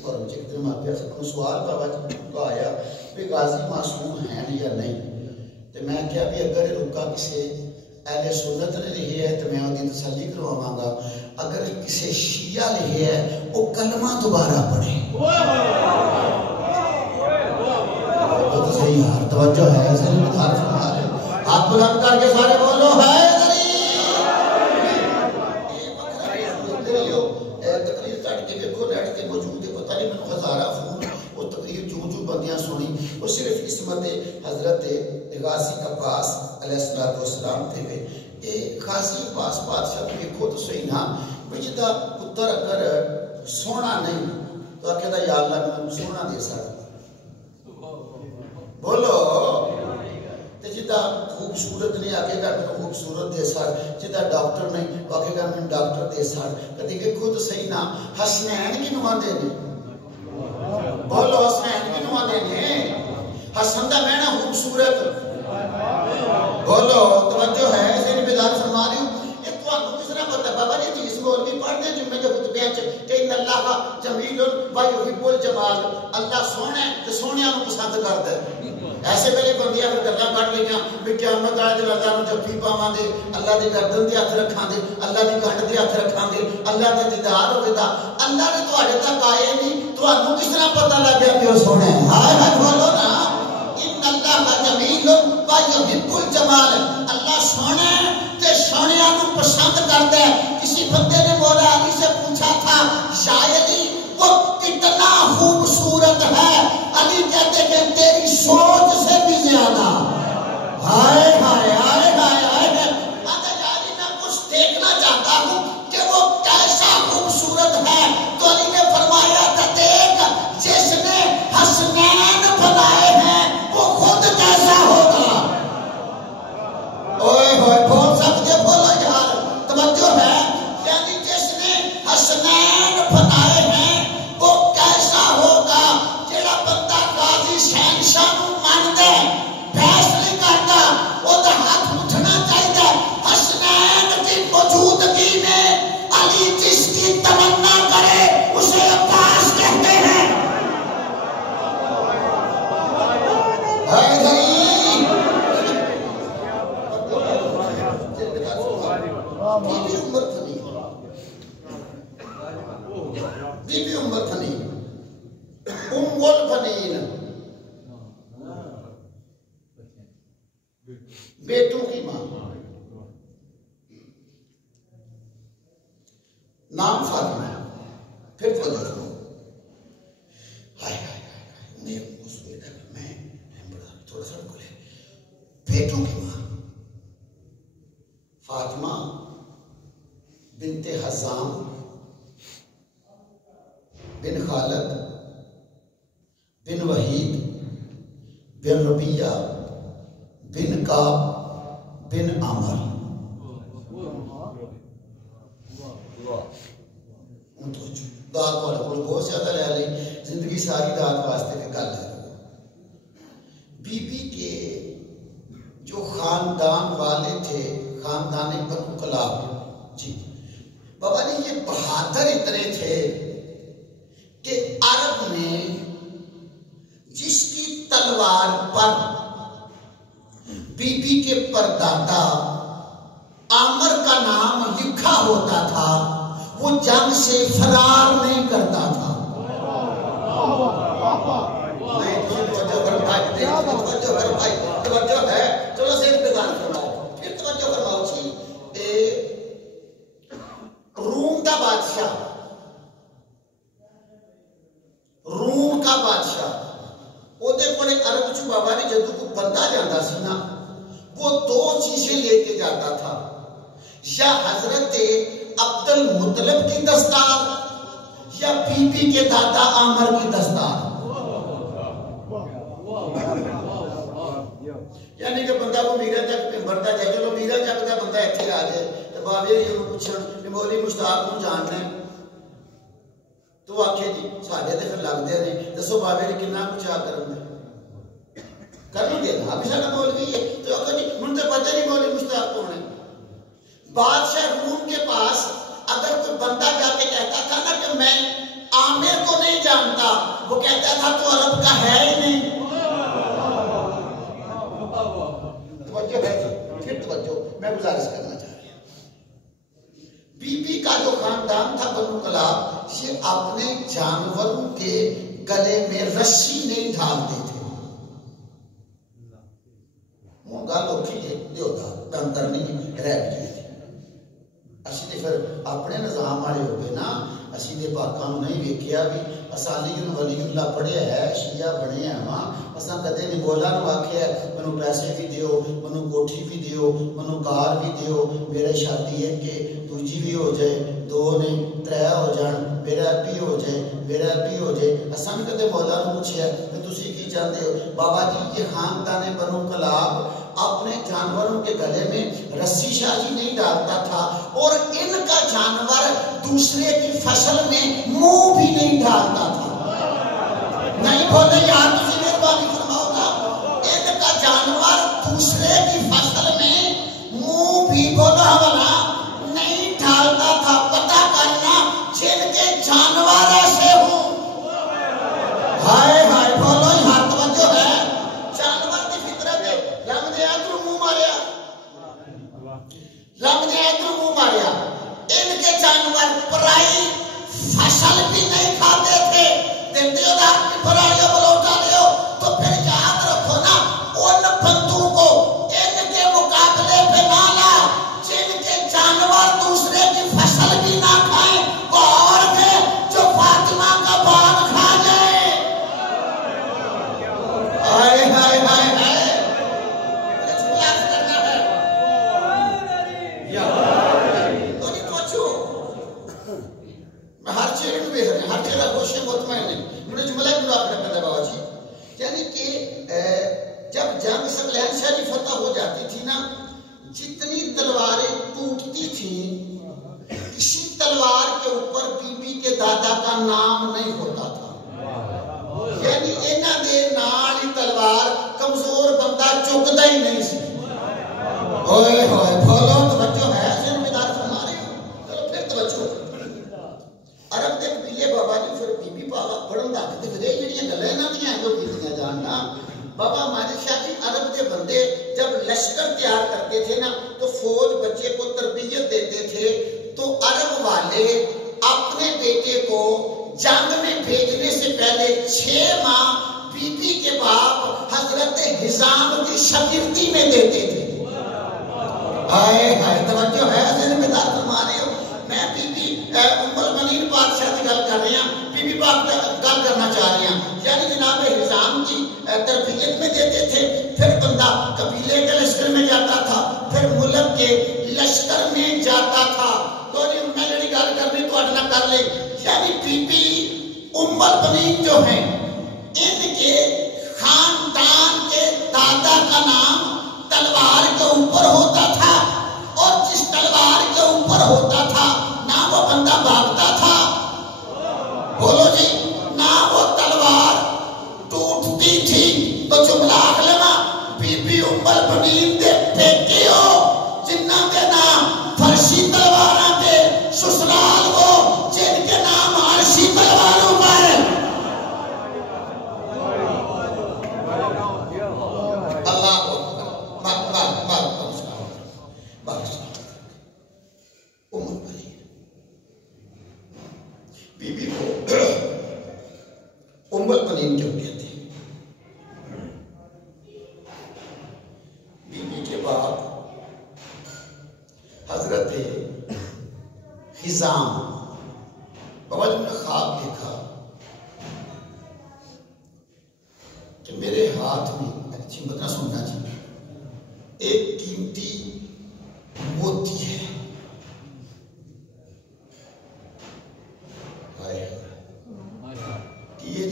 فرم چکتے ماپیا سب سوال بابا آیا کہ غازی معصوم ہیں یا نہیں. تو میں کیا بھی اگر رکا کسی اہل سنت نے لکھے ہے تو میں وہ تسلی کرواواں گا. اگر کسی شیعہ لکھے ہے وہ کلمہ دوبارہ پڑھے. تو صحیح یار توجہ ہے, صحیح مدار فرما رہے ہاتھ بلند کر کے سارے بولو ہے تقریر کٹ کے دیکھو نیٹ کے موجود ہے, پتہ نہیں میں ہزارہ فون وہ تقریر جو بندیاں سنی وہ صرف قسمت حضرت غازی عباس علیہ السلام تھے. غازی عباس بادشاہ کو دیکھو تو صحیح نا بھئی جدا پتر اگر سونا نہیں تو آکھے دا یا اللہ میں سونا دے سکتا. بولو تے جدا خوبصورت نہیں آکھے گا میں خوبصورت دے سکتا, جدا ڈاکٹر نہیں آکھے گا میں ڈاکٹر دے سکتا. کدی کہ خود صحیح نا حسنین کی نمائندے نے. بولو حسنین کی نمائندے نے. حسن دا میں نا خوبصورت. بولو توجہ ہے, ذہن بیدار فرما رہی ہوں. ایک تو آپ کو کس طرح پتہ بابا جی تیس مولوی پڑھتے جمعے کے خطبے کہ ان اللہ کا جمیل و یحب الجمال, اللہ سونا ہے تو سونیاں نو پسند کرتا ہے. ایسے پہلے بندیاں پھر گلاں کٹ گئیاں بھی قیامت والے دن اللہ نو جفی پاواں دے, اللہ دی گردن تے ہاتھ رکھاں دے, اللہ دی گھٹ تے ہاتھ رکھاں دے, اللہ دا دیدار ہوے دا. اللہ نے تواڈے تک آئے نہیں, تانوں کس طرح پتہ لگ گیا کہ وہ سونا ہے. ہائے ہائے بولو نا ان اللہ کا جمیل و یحب الجمال, اللہ سونا ہے تے سونیاں نو پسند کرتا ہے. کسی بندے نے مولا علی سے پوچھا تھا شاید وہ کتنا خوبصورت ہے. علی کہتے کہ تیری سوچ سے بھی زیادہ. ہائے ہائے ہائے ہائے ہائے. اگر علی میں کچھ دیکھنا چاہتا ہوں کہ وہ کیسا خوبصورت ہے تو علی نے فرمایا تھا دیکھ جس نے حسنین بنائے ہیں وہ خود کیسا ہوگا. اوئے ہوئے بول سکتے بولو یار توجہ ہے. یعنی جس نے حسنین بنائے بادشاہ نو ماندا بحث نہیں کرتا او دا ہاتھ اٹھنا چاہیے حسنین کی موجودگی میں علی جس کی تمنا کرے اسے عباس کہتے ہیں بی بی ام الفنین ام الفنین بیٹوں کی ماں نام فاطمہ ہے پھر توجہ کرو میں بڑا تھوڑا سا بولے بیٹوں کی ماں فاطمہ بنت حزام بن خالد بن وحید بن ربیہ بن کعب بن عامر داد والے کو بہت زیادہ لے لی زندگی ساری داد واسطے کے گل ہے بی بی کے جو خاندان والے تھے خاندان بنو کلاب جی بابا جی یہ بہادر اتنے تھے کہ عرب میں جس کی تلوار پر بی بی کے پردادا عامر کا نام لکھا ہوتا تھا وہ جنگ سے فرار نہیں کرتا تھا توجہ ہے چلو صرف بیان فرماؤ پھر توجہ فرماؤ جی روم کا بادشاہ روم کا بادشاہ وہ کوئی عرب چ بابا نے جدو کو بندہ جاتا سی نا وہ دو چیزیں لے کے جاتا تھا یا حضرت عبد المطلب کی دستار یا بی بی کے دادا عامر کی دستار یعنی کہ بندہ کو میرا تک بڑھتا جائے چلو میرا تک کا بندہ ایتھے آ جائے تو بابے یہ پوچھن کہ مولوی مشتاق کو جاننا ہے تو آکھے جی ساڈے تے پھر لگدے نے دسو بابے نے کنا کچھ آ کرنا کریں گے نا ابھی سارا مولوی ہے تو آکھے جی من تو پتہ نہیں مولوی مشتاق کون ہے بادشاہ روم کے پاس اگر کوئی بندہ جا کے کہتا تھا نا کہ میں عامر کو نہیں جانتا وہ کہتا تھا تو عرب کا ہے ہی نہیں توجہ ہے پھر توجہ میں گزارش کرنا چاہ رہی ہوں بی بی کا جو خاندان تھا بنو کلاب یہ اپنے جانوروں کے گلے میں رسی نہیں ڈالتے تھے مونگا لوکی ہے دیوتا بندر نہیں رہ گئے تھے اسی نے پھر اپنے نظام والے ہو گئے نا اسی نے پاکاں نہیں ویکھیا بھی اسالی ولی اللہ پڑھیا ہے شیعہ بنے ہیں ماں اساں کدے نہیں بولا نو آکھیا منو پیسے بھی دیو منو کوٹھی بھی دیو منو کار بھی دیو میرے شادی ہے کہ دوجی بھی ہو جائے دو نہیں ترے ہو جان میرا بھی ہو جائے میرا بھی ہو جائے اساں کدے مولا نو پوچھیا کہ تسی کی چاہتے ہو بابا جی یہ خاندان بنو کلاب اپنے جانوروں کے گلے میں رسی شاہی نہیں ڈالتا تھا اور ان کا جانور دوسرے کی فصل میں منہ بھی نہیں ڈالتا تھا نہیں بولے یار تسی مہربانی فرماؤ گا ان کا جانور دوسرے کی فصل میں منہ بھی بولا والا نہیں ڈالتا تھا پتہ کرنا جن کے جانور ایسے ہوں ہائے ہائے بولو یہاں توجہ ہے جانور کی فطرت ہے رب نے ادھر منہ ماریا رب نے ادھر منہ ماریا ان کے جانور پرائی فصل بھی نہیں کھاتے تھے دیتے ہو رات کی پرائیوں کو لوٹا لے ہو تو پھر یاد رکھو نا ان بندوں کو ان کے مقابلے پہ نہ لا جن کے جانور دوسرے کی فصل بھی نہ کھائیں وہ اور ہے جو فاطمہ کا باغ کھا جائے ہائے ہائے ہائے ہائے ہر جگہ خوشی مطمئن نہیں مجھے جملہ ایک آپ نے پتا بابا جی یعنی کہ جب جنگ سکلین شاہ کی فتح ہو جاتی تھی نا جتنی تلواریں ٹوٹتی تھیں کسی تلوار کے اوپر بی بی کے دادا کا نام نہیں ہوتا تھا یعنی انہاں دے نال ہی تلوار چکتا ہی نہیں سی. ہوئے ہوئے بولو توجہ ہے ذہن بیدار فرما رہے ہو. چلو پھر توجہ. عرب دے قبیلے بابا جی پھر بی بی پاوا پڑھن دا تے پھر یہ جڑیاں گلاں انہاں دیاں جو کیتیاں جاننا بابا مالک شاہ جی عرب کے بندے جب لشکر تیار کرتے تھے نا تو فوج بچے کو تربیت دیتے تھے تو عرب والے اپنے بیٹے کو جنگ میں بھیجنے سے پہلے 6 ماہ بی بی کے باپ حضرت حزام کی شاگردی میں دیتے تھے. ہائے ہائے توجہ ہے ذہن میں دار فرما رہے ہو. میں بی بی ام المؤمنین بادشاہ کی گل کر رہے ہیں بی بی پاک گل کرنا چاہ رہے ہیں یعنی جناب حزام کی تربیت میں دیتے تھے. پھر بندہ قبیلے کے لشکر میں جاتا تھا پھر ملک کے لشکر میں جاتا تھا. تو میں جڑی گل کرنی تو اڈنا کر لے یعنی بی بی ام المؤمنین جو ہیں ان کے خاندان کے دادا کا نام تلوار کے اوپر ہوتا تھا اور جس تلوار کے اوپر ہوتا تھا نہ وہ بندہ بھاگتا تھا بولو جی نہ وہ تلوار ٹوٹتی تھی. تو جملہ اگلا بی بی ام المؤمنین دے بیٹے ہو جنہ کے نام فرشی تلواراں دے سسرال ہو جن کے نام عرشی تلواروں پر اللہ بی بی کو ام المؤمنین کیوں کہتے ہیں؟ بی بی کے باپ حضرت حزام بابا جب نے خواب دیکھا کہ میرے ہاتھ میں اچھی مطلب سننا جی ایک قیمتی موتی ہے.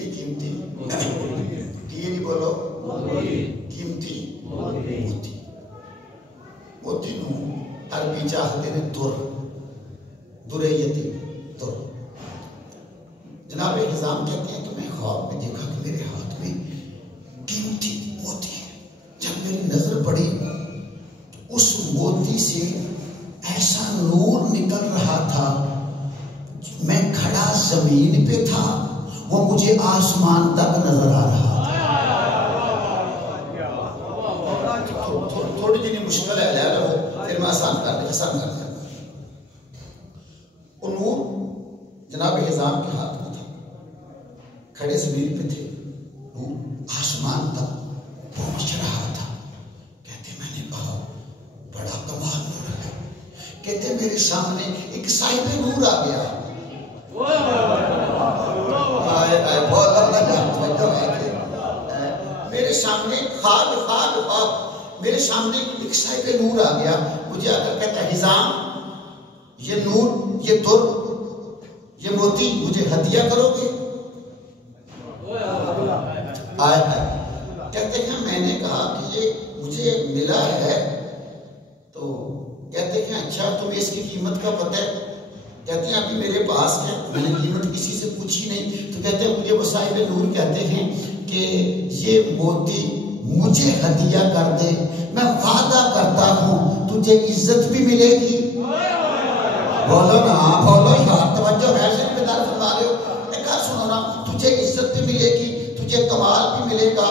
قیمتی نہیں بولو قیمتی موتی. موتی نو عربی چاہتے ہیں در یتیم در. جناب حزام کہتے ہیں کہ میں خواب میں دیکھا کہ میرے ہاتھ میں قیمتی موتی ہے. جب میری نظر پڑی اس موتی سے ایسا نور نکل رہا تھا میں کھڑا زمین پہ تھا وہ مجھے آسمان تک نظر آ رہا تھا. تھوڑی جنی مشکل ہے لے لو پھر میں آسان کر دیا. وہ نور جناب حزام کے ہاتھ میں تھا کھڑے زمین پہ تھے نور آسمان تک پہنچ رہا تھا. کہتے میں نے کہا بڑا کمال نور ہے. کہتے میرے سامنے ایک صاحب نور آ گیا. میرے سامنے خواب میرے سامنے ایک صاحب نور آ گیا. مجھے آ کر کہتا حزام یہ نور یہ در یہ موتی مجھے ہدیہ کرو گے؟ کہتے ہیں میں نے کہا کہ یہ مجھے ملا ہے. تو کہتے ہیں اچھا تمہیں اس کی قیمت کا پتہ ہے؟ کہتے ہیں ابھی میرے پاس ہے میں نے قیمت کسی سے پوچھی نہیں. تو کہتے ہیں مجھے وہ صاحب نور کہتے ہیں کہ یہ موتی مجھے ہدیہ کر دے میں وعدہ کرتا ہوں تجھے عزت بھی ملے گی. بولو نا بولو یار توجہ ہے ذہن میں دار فرما رہے ہو. ایک بات سنو نا تجھے عزت بھی ملے گی تجھے کمال بھی ملے گا.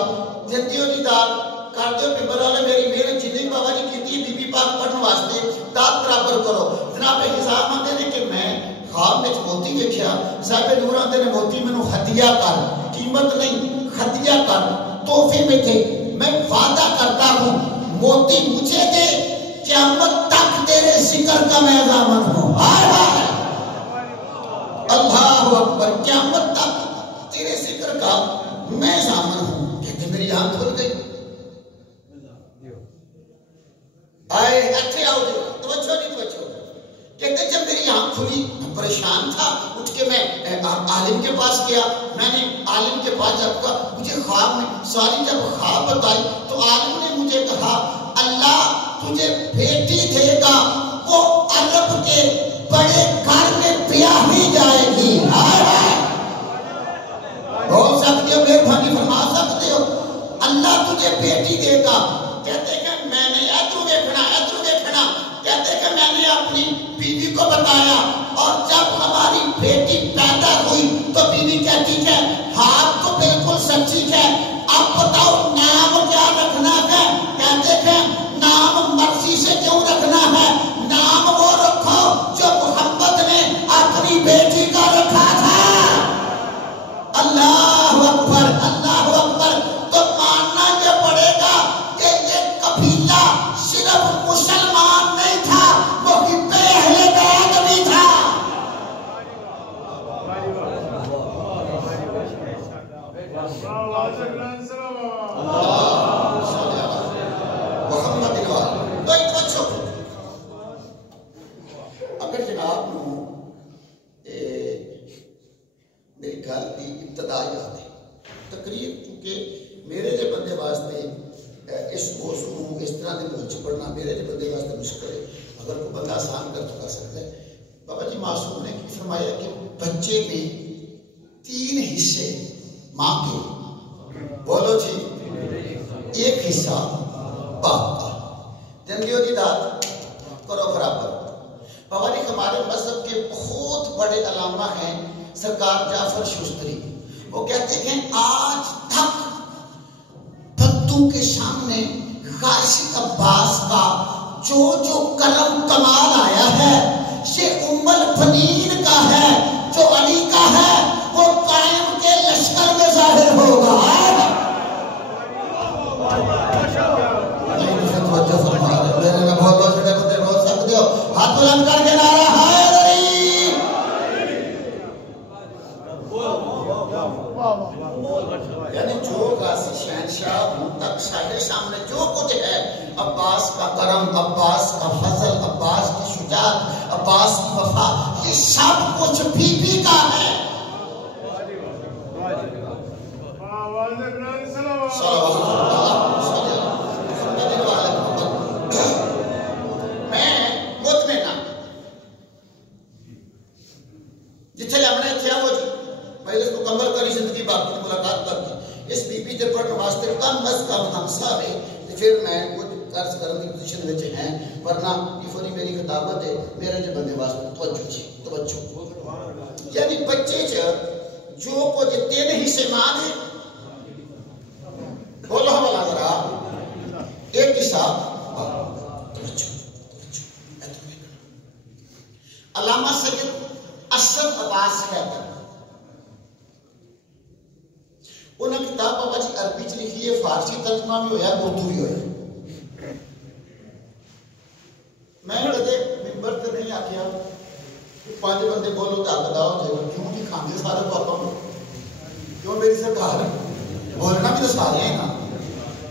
جلدی ہو جی داد کر دیو پیپر والے میری محنت جتنی بابا جی کی بی بی پاک پڑھنے واسطے داد برابر کرو. جناب حساب آتے ہیں کہ میں خواب میں موتی دیکھا صاحب نور آتے نے موتی میں ہدیہ کر قیمت نہیں ہدیہ کر تحفے میں تھے میں وعدہ کرتا ہوں موتی مجھے دے قیامت تک تیرے ذکر کا میں ضامن ہوں. اللہ اکبر قیامت تک تیرے ذکر کا میں ضامن ہوں. کہتے میری آنکھ کھل گئی. آئے اچھے آؤ جو توجہ نہیں توجہ. کہتے جب میری آنکھ کھلی میں پریشان تھا اٹھ کے میں عالم کے پاس گیا. میں نے عالم کے پاس جب کہا مجھے خواب میں ساری جب خواب بتائی تو عالم نے مجھے کہا اللہ تجھے بیٹی دے گا وہ عرب کے بڑے گھر میں بیاہی جائے گی. بول سکتے ہو مہربانی فرما سکتے ہو اللہ تجھے بیٹی دے گا کہتے کہ میں نے ادھر دیکھنا کہتے کہ میں نے اپنی بیوی کو بتایا اور جب ہماری بیٹی پیدا ہوئی تو بیوی کہتی ہے بات تو بالکل سچی ہے، اب بتاؤ نام کیا رکھنا ہے؟ کہتے ہیں نام مرضی سے کیوں رکھنا ہے، نام وہ رکھو جو محمد نے اپنی بیٹی کا رکھا تھا۔ اللہ اکبر اللہ اکبر۔ تو ماننا یہ پڑے گا کہ یہ قبیلہ صرف مسلمان نہیں تھا، محب اہل بیت بھی تھا۔ اگر جناب میری گل کی ابتدا یاد ہے، تقریر کیونکہ میرے لیے بندے واسطے اس موضوع اس طرح کے موضوع پڑھنا میرے لیے بندے واسطے مشکل ہے، اگر کوئی بندہ آسان کر چکا سکتا ہے۔ بابا جی معصوم نے کی فرمایا کہ بچے میں 3 حصے ماں کے، بولو جی، ایک حصہ باپ کا، جنگیوں کی داد کرو برابر۔ بابا جی ہمارے مذہب کے بہت بڑے علامہ ہیں سرکار جعفر شستری، وہ کہتے ہیں آج تک بدو کے سامنے غازی عباس کا جو کرم کمال آیا ہے یہ ام البنین کا ہے، جو علی کا ہے وہ قائم کے لشکر میں ظاہر ہوگا۔ ہاتھ بلند کر کے نعرہ حیدری۔ یعنی جو غازی شہنشاہ ہوں تک سارے سامنے جو کچھ ہے، عباس کا کرم، عباس کا فضل، عباس کی شجاعت، عباس کی وفا، یہ سب کچھ بی بی کا ہے۔ جتنے ہم نے کیا وہ جی میں اس مکمل کری زندگی باقی ملاقات تک اس بی بی کے پڑھنے واسطے کم از کم ہم سارے پھر میں کچھ عرض کرنے کی پوزیشن میں ہیں، ورنہ یہ فوری میری خطابت ہے میرے جو بندے واسطے توجہ جی توجہ۔ یعنی بچے جو کچھ 3 حصے ماں دے، بولو والا ذرا ایک حصہ علامہ سید اسد عباس حیدر، انہوں نے کتاب بابا جی عربی چ لکھی ہے، فارسی ترجمہ بھی ہویا، اردو بھی ہویا۔ میں کدے ممبر تے نہیں آکھیا کہ 5 بندے بولو تے حق ادا ہو جائے، کیوں جی کھاندے سارے پاپا کیوں میری سرکار بولنا بھی تو سارے ہیں نا۔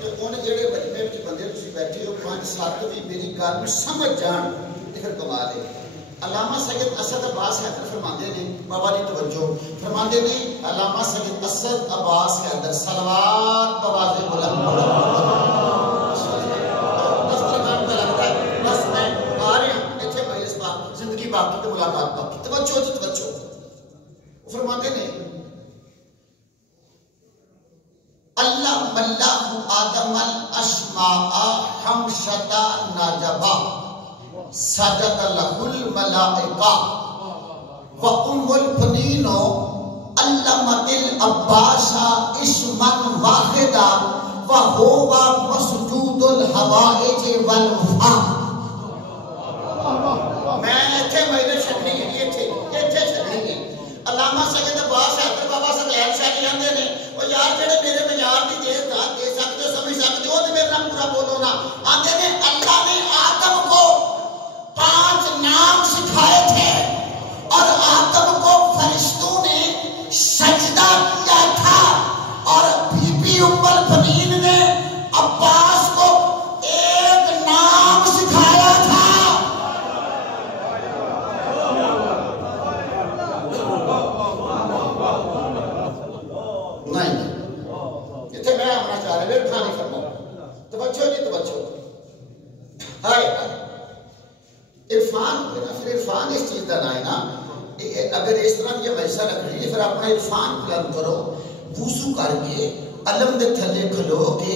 تے ان جڑے مجمع وچ بندے تسی بیٹھے ہو 5-7 بھی میری گل نوں سمجھ جان تے پھر کمال ہے۔ علامہ سید اسد عباس حیدر فرماندے نے، بابا جی توجہ فرماندے نے، علامہ سید اسد عباس حیدر صلوات بواز بلند پڑھو۔ دفترخان پہ لگتا ہے بس میں آ رہے ہیں اتنے مجلس پاک زندگی باقی تو ملاقات باقی، توجہ جی توجہ۔ فرماندے نے اللہ اللہ آدم الاشماء حمشتا ناجبا صدق لہ الملائکہ و ام البنین علمت العباس اسما واحدا و هو مسجود الحوائج والوفا۔ میں ایتھے مجھے چھڈنی ہے، ایتھے چھڈنی ہے۔ علامہ سید عباس حیدر بابا سدیل شاہ جی آندے نے او یار جڑے میرے معیار دی دے سکتے ہو سمجھ سکتے ہو تے میرے نام پورا بولو نا۔ آندے نے اللہ نے آدم کو 5 نام سکھائے تھے اور آدم کو فرشتوں نے سجدہ کیا تھا، اور بی بی ام البنین نے عباس کو 1 نام سکھایا تھا۔ نہیں اتنے میں آنا چاہ رہا میرے نہیں فرماؤ، توجہ جی توجہ۔ ہائے عرفان ہوئے نا، پھر عرفان اس چیز کا نہ ہے نا، اگر اس طرح کی ویسا رکھنی ہے پھر اپنا عرفان بلند کرو، وضو کر کے علم دے تھلے کھلو کے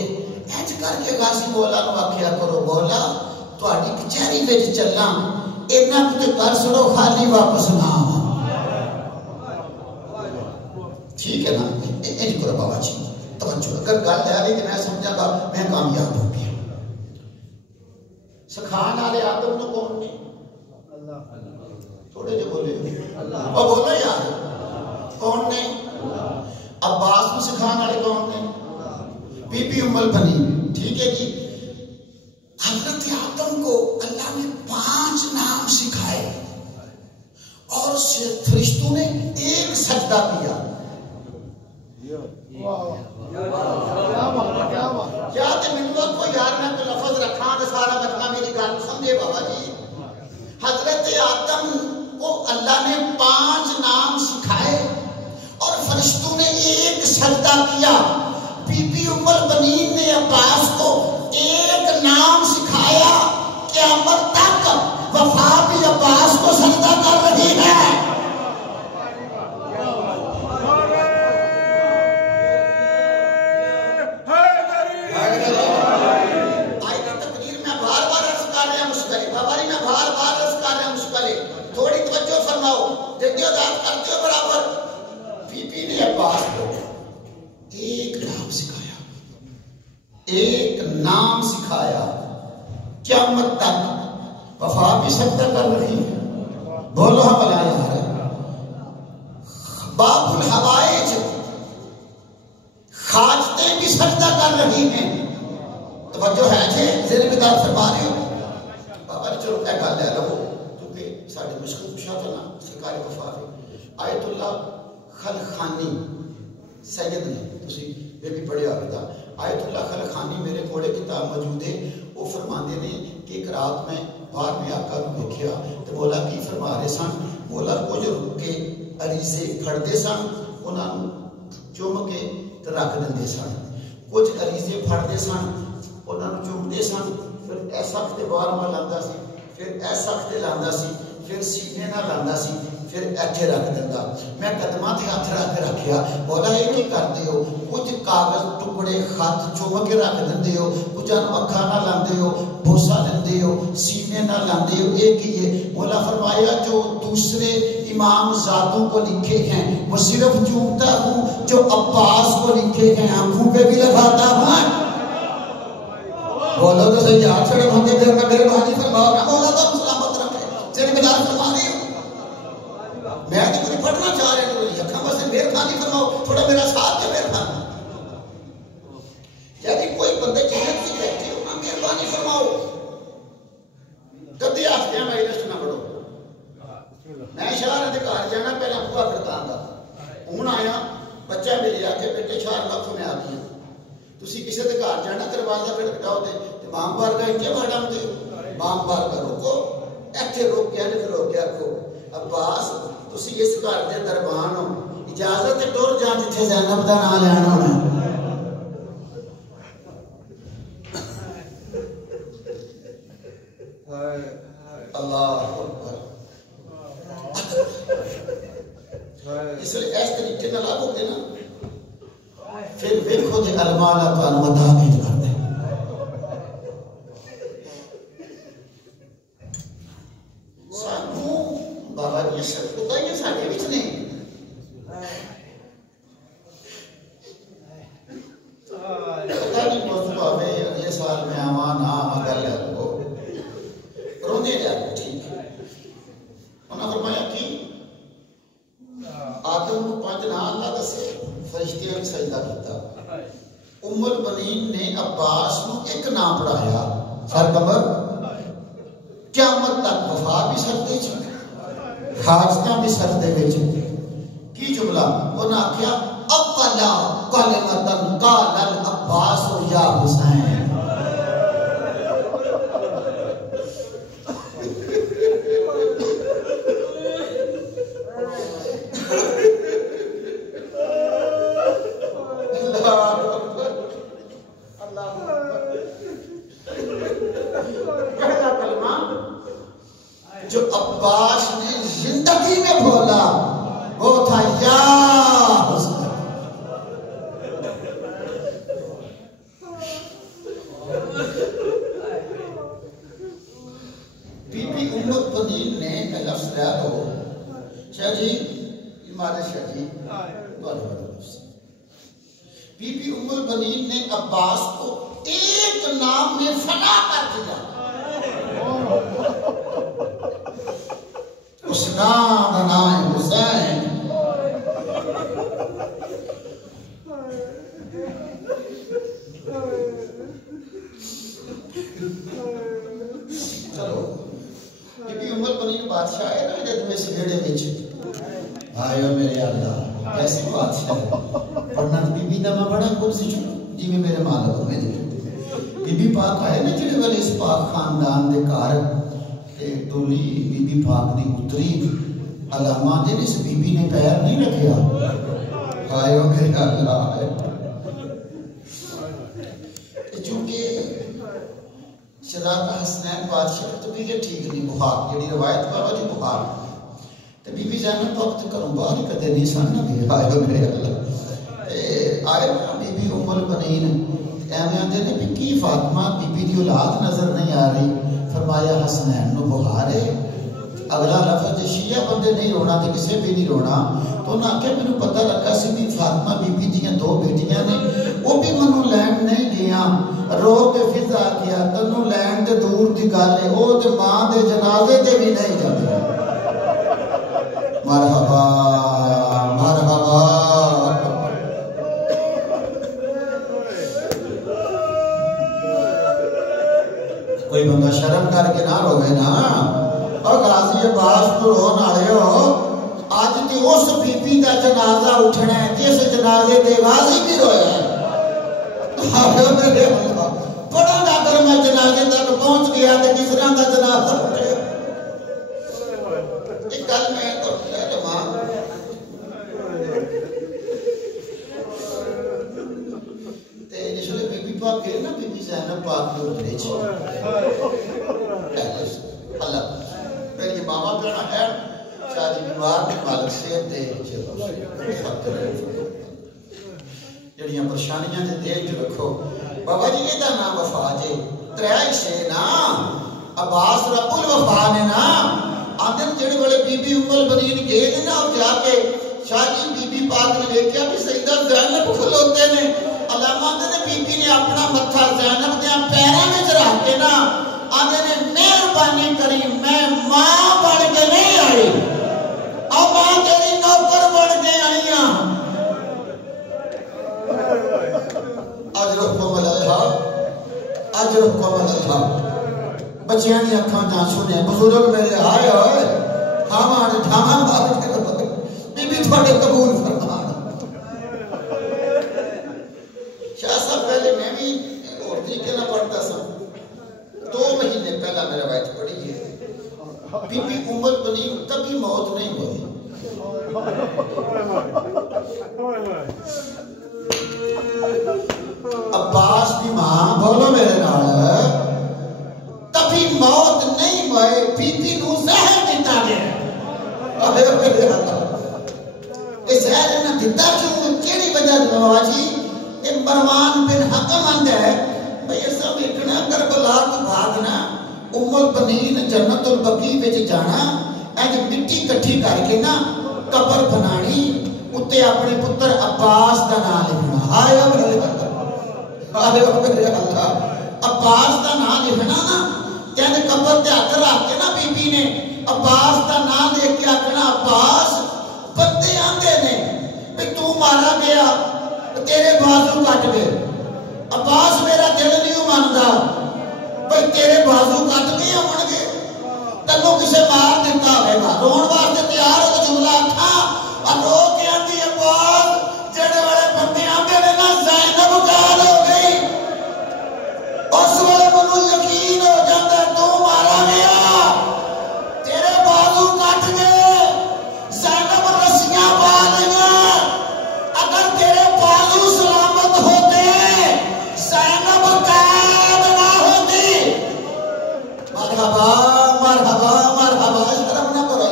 ایج کر کے غازی مولا نو آکھیا کرو مولا تہاڈی کچہری وچ چلاں اینا تے کر سڑو خالی واپس نہ آواں. ٹھیک ہے نا؟ ایج کرو بابا جی توجہ. اگر گل ہے کہ میں سمجھا گا میں کامیاب ہو گیا. سکھان والے آدم نو کون نے؟ تھوڑے جو بولے اور بولو یار کون نے؟ عباس کو سکھان والے کون نے؟ بی بی ام البنین. ٹھیک ہے جی. حضرت آدم کو اللہ نے 5 نام سکھائے اور فرشتوں نے ایک سجدہ کیا. یاد منت کو یار میں تو لفظ رکھا تو سارا بچنا میری گل سمجھے بابا جی. حضرت آدم کو اللہ نے 5 نام سکھائے اور فرشتوں نے ایک سجدہ کیا. بی بی ام البنین نے عباس کو ایک نام سکھایا. قیامت تک وفا بھی عباس کو سجدہ کر رہی ہے. تھوڑی توجہ فرماؤ. دیکھو داد کرتے ہو برابر. بی بی نے عباس کو ایک نام سکھایا. ایک نام سکھایا. قیامت تک وفا بھی سجدہ کر رہی ہے. بولو ہم بلا یار. باب الحوائج حاجتیں بھی سجدہ کر رہی ہیں. توجہ ہے جی ذہن میں دار فرما رہے ہو بابا جی. چلو کیا گل ہے رہو ساڑھے مشکل پوچھا تھا نا سرکار وفاقی آیت اللہ خلخانی سید نے تسی یہ بھی پڑھیا ہوتا. آیت اللہ خلخانی میرے تھوڑے کتاب موجود ہے. وہ فرماندے نے کہ ایک رات میں باہر میں آقا کو دیکھیا تو مولا کی فرما رہے سن. مولا کچھ رک کے عریضے پھڑتے سن انہوں چوم کے رکھ دے سن. کچھ عریضے پھڑتے سن انہوں چومتے سن. پھر ایسا کتے باہر میں لاندا سی پھر ایسا کتے لاندا سی پھر سینے نہ لاندا سی پھر ایتھے رکھ دیندا. میں قدماں تے ہاتھ رکھ کے رکھیا. مولا یہ کی کرتے ہو؟ کچھ کاغذ ٹکڑے خط چوم کے رکھ دیندے ہو. کچھ اکھاں نہ لاندے ہو بوسا دیندے ہو سینے نہ لاندے ہو. ایک ہی ہے. مولا فرمایا جو دوسرے امام ذاتوں کو لکھے ہیں وہ صرف چومتا ہوں جو عباس کو لکھے ہیں آنکھوں پہ بھی لگاتا ہوں. بولو تو صحیح یار چھڑے بھنگے پھر میں میرے بہانی فرماؤ نا مولا تو سلامت رکھے. چلے مدار فرما رہی ہوں میں تو کچھ پڑھنا چاہ رہے ہوں یکھاں بس میرے خانی فرماؤ تھوڑا میرا ساتھ دے میرے خانی. یعنی کوئی بندے جنت کی بیٹھے ہو نا مہربانی فرماؤ. کدی آختے ہیں میں لسٹ نہ پڑھو. میں شہر ادھکار جانا پہلا بوا کرتا گا ہوں آیا بچہ میرے آ کے بیٹے 4 لاکھ میں آتی ہیں. تسی کسی دے گھر جانا دروازہ کھٹکھٹاؤ تے مام بار کا انجے بڑھام دے مام بار کا روکو ایتھے روک کے نہیں روک کے آکھو عباس تسی اس گھر دے دربان ہو اجازت ٹر جان جتھے زینب دا نام لینا ہونا. اللہ اکبر. اس لیے اس طریقے نہ لاگو کے نا پھر ویکھو تے المالا تو المدابید کر دے. سانو بابا یہ سب پتہ یہ ساڈے وچ نہیں. پتہ نہیں موضوع آوے اگلے سال میں آواں نہ آواں گل ہے وہ روندے جا ٹھیک ہے. انہاں فرمایا کہ آدم کو 5 نام اللہ دسے فرشتے نے سجدہ کیتا. ام البنین نے عباس کو ایک نام پڑھایا سرکمر. قیامت تک وفا بھی سجدے چ حاجتاں بھی سجدے وچ. کی جملہ انہاں آکھیا اولا کلمۃ قال العباس یا حسین. جو عباس نے زندگی میں بولا وہ تھا یا حسین. شاہ جی مالک شاہ جی بی بی ام البنین نے عباس کو ایک نام میں فنا کر دیا. اس نام کا نام ہے حسین. چلو بی بی ام البنین بادشاہ ہے نا جب میں اس بیڑے میں آئیو میرے اللہ کیسی بادشاہ ہے. ورنہ بی بی نامہ بڑا کرسی چھو جی میں میرے مالک میں دیکھو بی بی پاک آئے نا جڑے والے اس پاک خاندان دے کار تے ڈولی بی بی پاک دی اتری علامات دے اس بی بی نے پیر نہیں رکھیا. آئیو میرے اللہ ہے. چونکہ شہزادہ حسنین بادشاہ تو بھی یہ ٹھیک نہیں بخار جڑی روایت بابا جی بخار تے بی بی زینب وقت کروں باہر کدے نہیں سن نہ گئے. آئیو میرے اللہ آئے بی بی ام البنین ایویں آندے نے بھی کی فاطمہ بی بی دی اولاد نظر نہیں آ رہی. فرمایا حسنین نو بخار ہے. اگلا لفظ شیعہ بندے نہیں رونا تے کسے بھی نہیں رونا. تو انہاں کہ مینوں پتہ لگا سی بھی فاطمہ بی بی دیاں دو بیٹیاں نے وہ بھی منوں لین نہیں گیا. رو تے فضا کیا تنوں لین تے دور دی گل ہے او تے ماں دے جنازے تے بھی نہیں جاندے. مرحبا مرحبا. کوئی بندہ شرم کر کے نہ روے نا. اور غازی عباس کو رون آئے ہو آج تی اس بی بی کا جنازہ اٹھنا ہے جس جنازے دے غازی بھی رویا ہے. بڑا دا اگر میں جنازے تک پہنچ گیا تو کس طرح کا جنازہ اٹھے. ایک گل میں تو ماں جس لئے بی بی پاک گئے نا بی بی زینب پاک کی اترے چھے اللہ میری ماما پیڑا ہے شاہ جی بیمار نے مالک سے دے جڑیاں پرشانیاں دے دے جو رکھو. بابا جی یہ دا نام وفا جے تریائی سے نا عباس رب الوفا نے نا آدھن جڑے بڑے بی بی ام البنین گئے نے نا جا کے شاہ جی بی بی پاک نے دیکھیا بھی سیدہ زینب کھلوتے نے. علامہ نے بی بی نے اپنا متھا زینب دیاں پیراں وچ رکھ کے نا آدھے نے مہربانی کری میں ماں بڑھ کے نہیں آئی اب ماں تیری نوکر بڑھ کے آئی ہاں. اجرکم اللہ اجرکم اللہ. بچیاں دی اکھاں جاں سنے بزرگ میرے آئے ہوئے ہمارے ڈھامان بار کے بی بی تھوڑے قبول فرمان. شاہ صاحب پہلے میں بھی اور طریقے نہ پڑھتا سا 2 مہینے پہلا میرا روایت پڑھی ہے بی بی ام البنین تبھی موت نہیں ہوئی. عباس دی ماں بولو میرے نال تبھی موت نہیں ہوئی بی بی نو زہر دیتا گیا. اس زہر نے دیتا کیوں کیڑی وجہ بابا جی مروان بن حکم اندر ہے بھئی ایسا دیکھنا کربلا تو بعد نا ام البنین جنت البقیع وچ جانا اج مٹی کٹھی کر کے نا قبر بنانی اتے اپنے پتر عباس دا نام لکھنا. ہائے میرے اللہ عباس دا نام لکھنا نا کہندے قبر تے ہاتھ رکھ کے نا بی بی نے عباس دا نام لکھ کے آکھنا عباس بندے آندے نے بھئی تو مارا گیا تیرے بازو کٹ گئے. عباس میرا دل نہیں مانتا بھئی تیرے بازو کٹ گئے ہون گے تنوں کسے مار دیتا ہوئے گا رون واسطے تیار ہو جملہ تھا اور رو کے آندی عباس جڑے والے بندے آندے نے نا زینب گال ہو گئی. اس وقت منو یقین ہو جاتا تو مارا گیا تیرے بازو کٹ گئے زینب رسیاں پا لیا. اگر تیرے بازو سلامت ہوتے زینب قید نہ ہوتی. مرحبا مرحبا مرحبا شرم نہ کرو.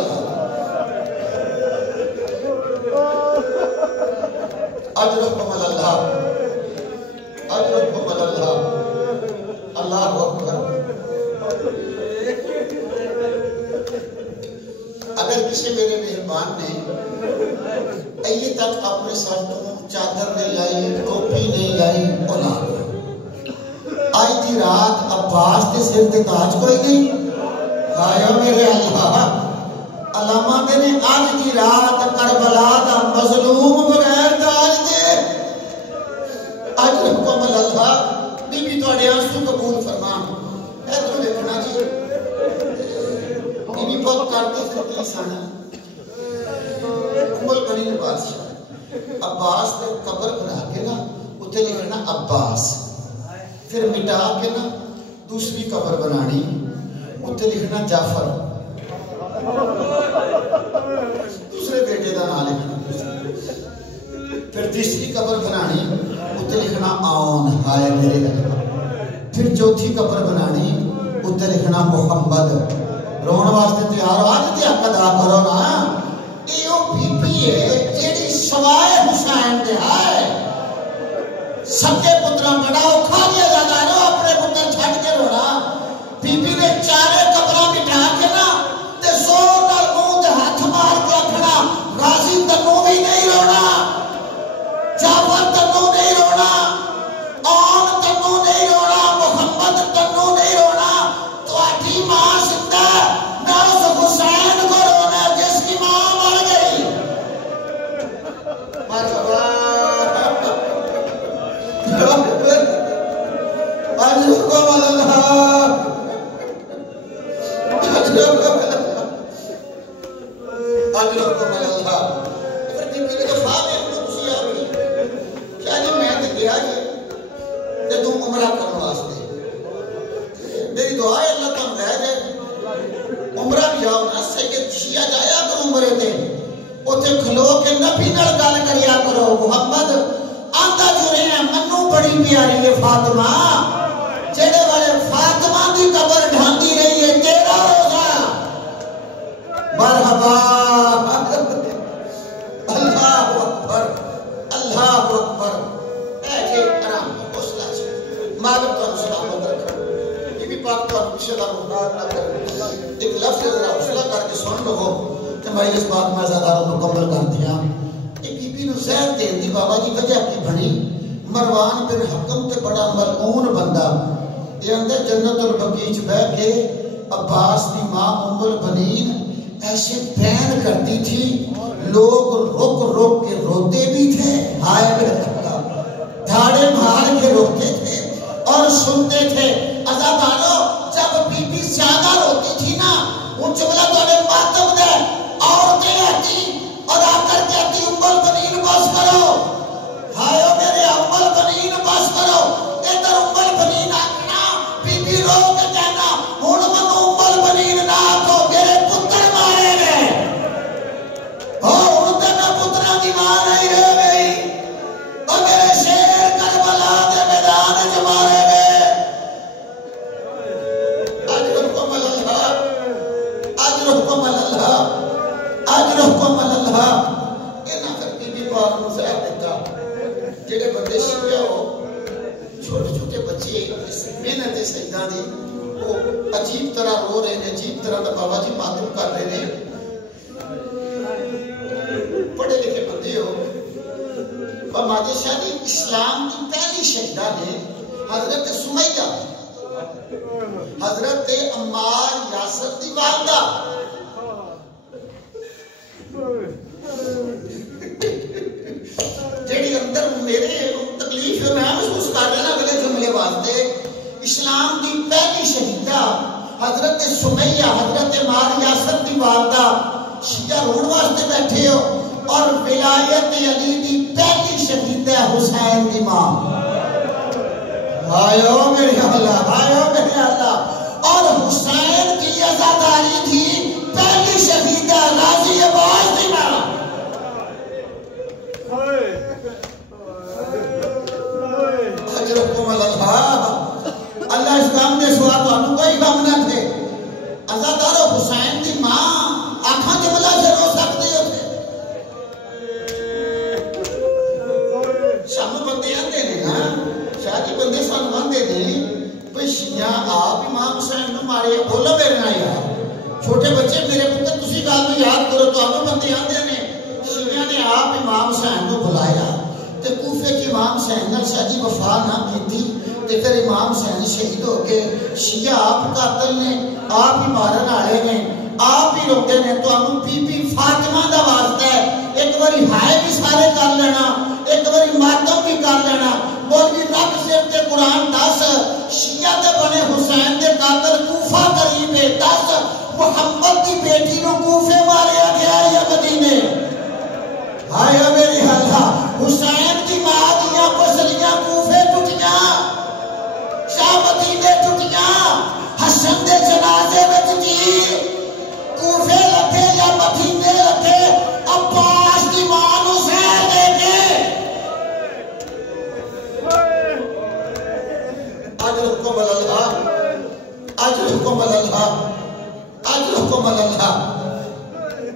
سے میرے مہربان نے ایے تک اپنے سر تو چادر نہیں لائی، ٹوپی نہیں لائی، اولاد آج دی رات عباس کے سر تے تاج کوئی نہیں. آیا میرے اللہ، علامہ نے آج دی رات کربلا دا مظلوم بغیر تاج دے اج حکم اللہ بی بی تواڈے آنسو قبول فرمان. ادھر دیکھنا جی بی بی پاک کرتے پھرتی سن ام البنین بادشاہ عباس نے قبر بنا کے نا اتنے لکھنا عباس، پھر مٹا کے نا دوسری قبر بنانی اتنے لکھنا جعفر، دوسرے بیٹے کا نام لکھنا، پھر تیسری قبر بنانی اتنے لکھنا آن ہائے میرے اللہ، پھر چوتھی قبر بنانی اتنے لکھنا محمد. رون واسطے تیار ہو، آج تے حق ادا کرو نا. ایو بی بی ہے جیڑی سوائے حسین دے ہائے سکے پترا بڑا اوکھا دیا جاتا ہے اپنے پتر چھڑ کے رونا. بی بی نے چارے قبراں بٹھا کے نا تے زور نال منہ تے ہاتھ مار کے آکھنا غازی تنوں بھی نہیں رونا، جعفر تنوں نہیں رونا، آن تنوں نہیں رونا، محمد تنوں نہیں رونا. تواڈی ماں زندہ نہ اس حسین کو رونا جس کی ماں مر گئی. مرحبا اجرکم اللہ، اجرکم اللہ. پھر بی بی نے کہا میں تسی آ گئی کیا جی میں تے گیا جی تے تم عمرہ کرنے واسطے، میری دعا ہے اللہ تم لے جائے عمرہ بھی جاؤ نا. سید شیعہ جایا کرو عمرے تے اوتھے کھلو کے نبی نال گل کریا کرو. محمد آندا جو رہے ہیں منو بڑی پیاری ہے فاطمہ، جڑے والے فاطمہ دی قبر ڈھاندی رہی ہے تیرا روزہ. مرحبا اللہ اکبر اللہ اکبر. اے جی آرام حوصلہ سے مالک تو سلامت رکھو. یہ بھی پاک تو پیچھے کا محتاج نہ کرے. ایک لفظ ذرا حوصلہ کر کے سن لو کہ میں اس بات میں زیادہ مکمل کر دیا. بی بی نو زہر دین دی بابا جی وجہ کی بنی؟ مروان بن حکم تے بڑا ملعون بندہ یہ اندر جنت البقیع چ بیٹھ کے عباس دی ماں ام البنین ایسے بین کرتی تھی، لوگ رک رک کے روتے بھی تھے، ہائے میرے اللہ، دھاڑے مار کے روتے تھے اور سنتے تھے. عزادارو جب بی بی زیادہ روتی تھی نا وہ جملہ تھوڑے ماتم دے عورتیں آتی اور آ کر کہتی ام البنین بس کرو، ہائے میرے ام البنین بس کرو. ادھر ام البنین آکھنا بی بی رو کے کہنا ہن منو ام البنین نہ آکھو میرے پتر مارے گئے. ہن تے نہ پتراں دی ماں نہیں رہ گئی اور میرے شیر کربلا دے میدان وچ مارے گئے. اجرکم اللہ، اجرکم اللہ، اجرکم اللہ. انہاں کر بی بی پاک نو زہر دیتا. جڑے بندے شیعہ ہو چھوٹے چھوٹے بچے اس محنت سجدہ دی وہ عجیب طرح رو رہے ہیں، عجیب طرح دا بابا جی ماتم کر رہے ہیں. پڑھے لکھے بندے ہو. بمادے شاہ جی اسلام کی پہلی شہیدہ نے حضرت سمیہ، حضرت عمار یاسر دی والدہ. جیڑی اندر میرے تکلیف میں محسوس کر رہا اگلے جملے واسطے. اسلام دی پہلی شہیدہ حضرت سمیہ، حضرت عمار یاسر دی والدہ. شیعہ رون واسطے بیٹھے ہو اور ولایت علی دی پہلی شہیدہ حسین دی ماں. آئیو میرے اللہ، آئیو میرے اللہ. اور حسین کی عزاداری تھی پہلی شہیدہ غازی عباس دی ماں. اجرکم اللہ. اللہ اس کام دے سوا تو ہم کوئی کام نہ تھے. عزادار حسین دی ماں آنکھاں جملہ سے رو سکتے ہوتے. سانو بندے آتے ہیں نا شاہ جی، بندے سانو آتے ہیں بھئی شیعہ آپ امام حسین نو مارے. بولو میرے نہ یار چھوٹے بچے میرے پتر تسی گل نوں یاد کرو تو آپ بندے آندے نے شیعہ نے آپ امام حسین کو بلایا تے کوفے کے امام حسین نال شادی وفا نہ کیتی تے پھر امام حسین شہید ہو گئے شیعہ آپ قاتل نے آپ ہی مارن والے نے آپ ہی روکے نے تو ہم بی بی فاطمہ دا واسطہ ہے ایک باری ہائے بھی سارے کر لینا ایک باری ماتم بھی کر لینا مولوی رب سر تے قرآن 10 شیعہ تے بنے حسین دے قاتل کوفہ قریب ہے 10 محمد دی بیٹی نو کوفے ماریا گیا یا مدینے ہائے میری اللہ حسین دی ماں دیاں پسلیاں کوفے ٹوٹیاں شاہ مدینے ٹوٹیاں حسن دے جنازے وچ جی کوفے لگے یا مدینے لگے عباس دی ماں نو زہر دے کے اجرکم اللہ اجرکم اللہ اجرکم اللہ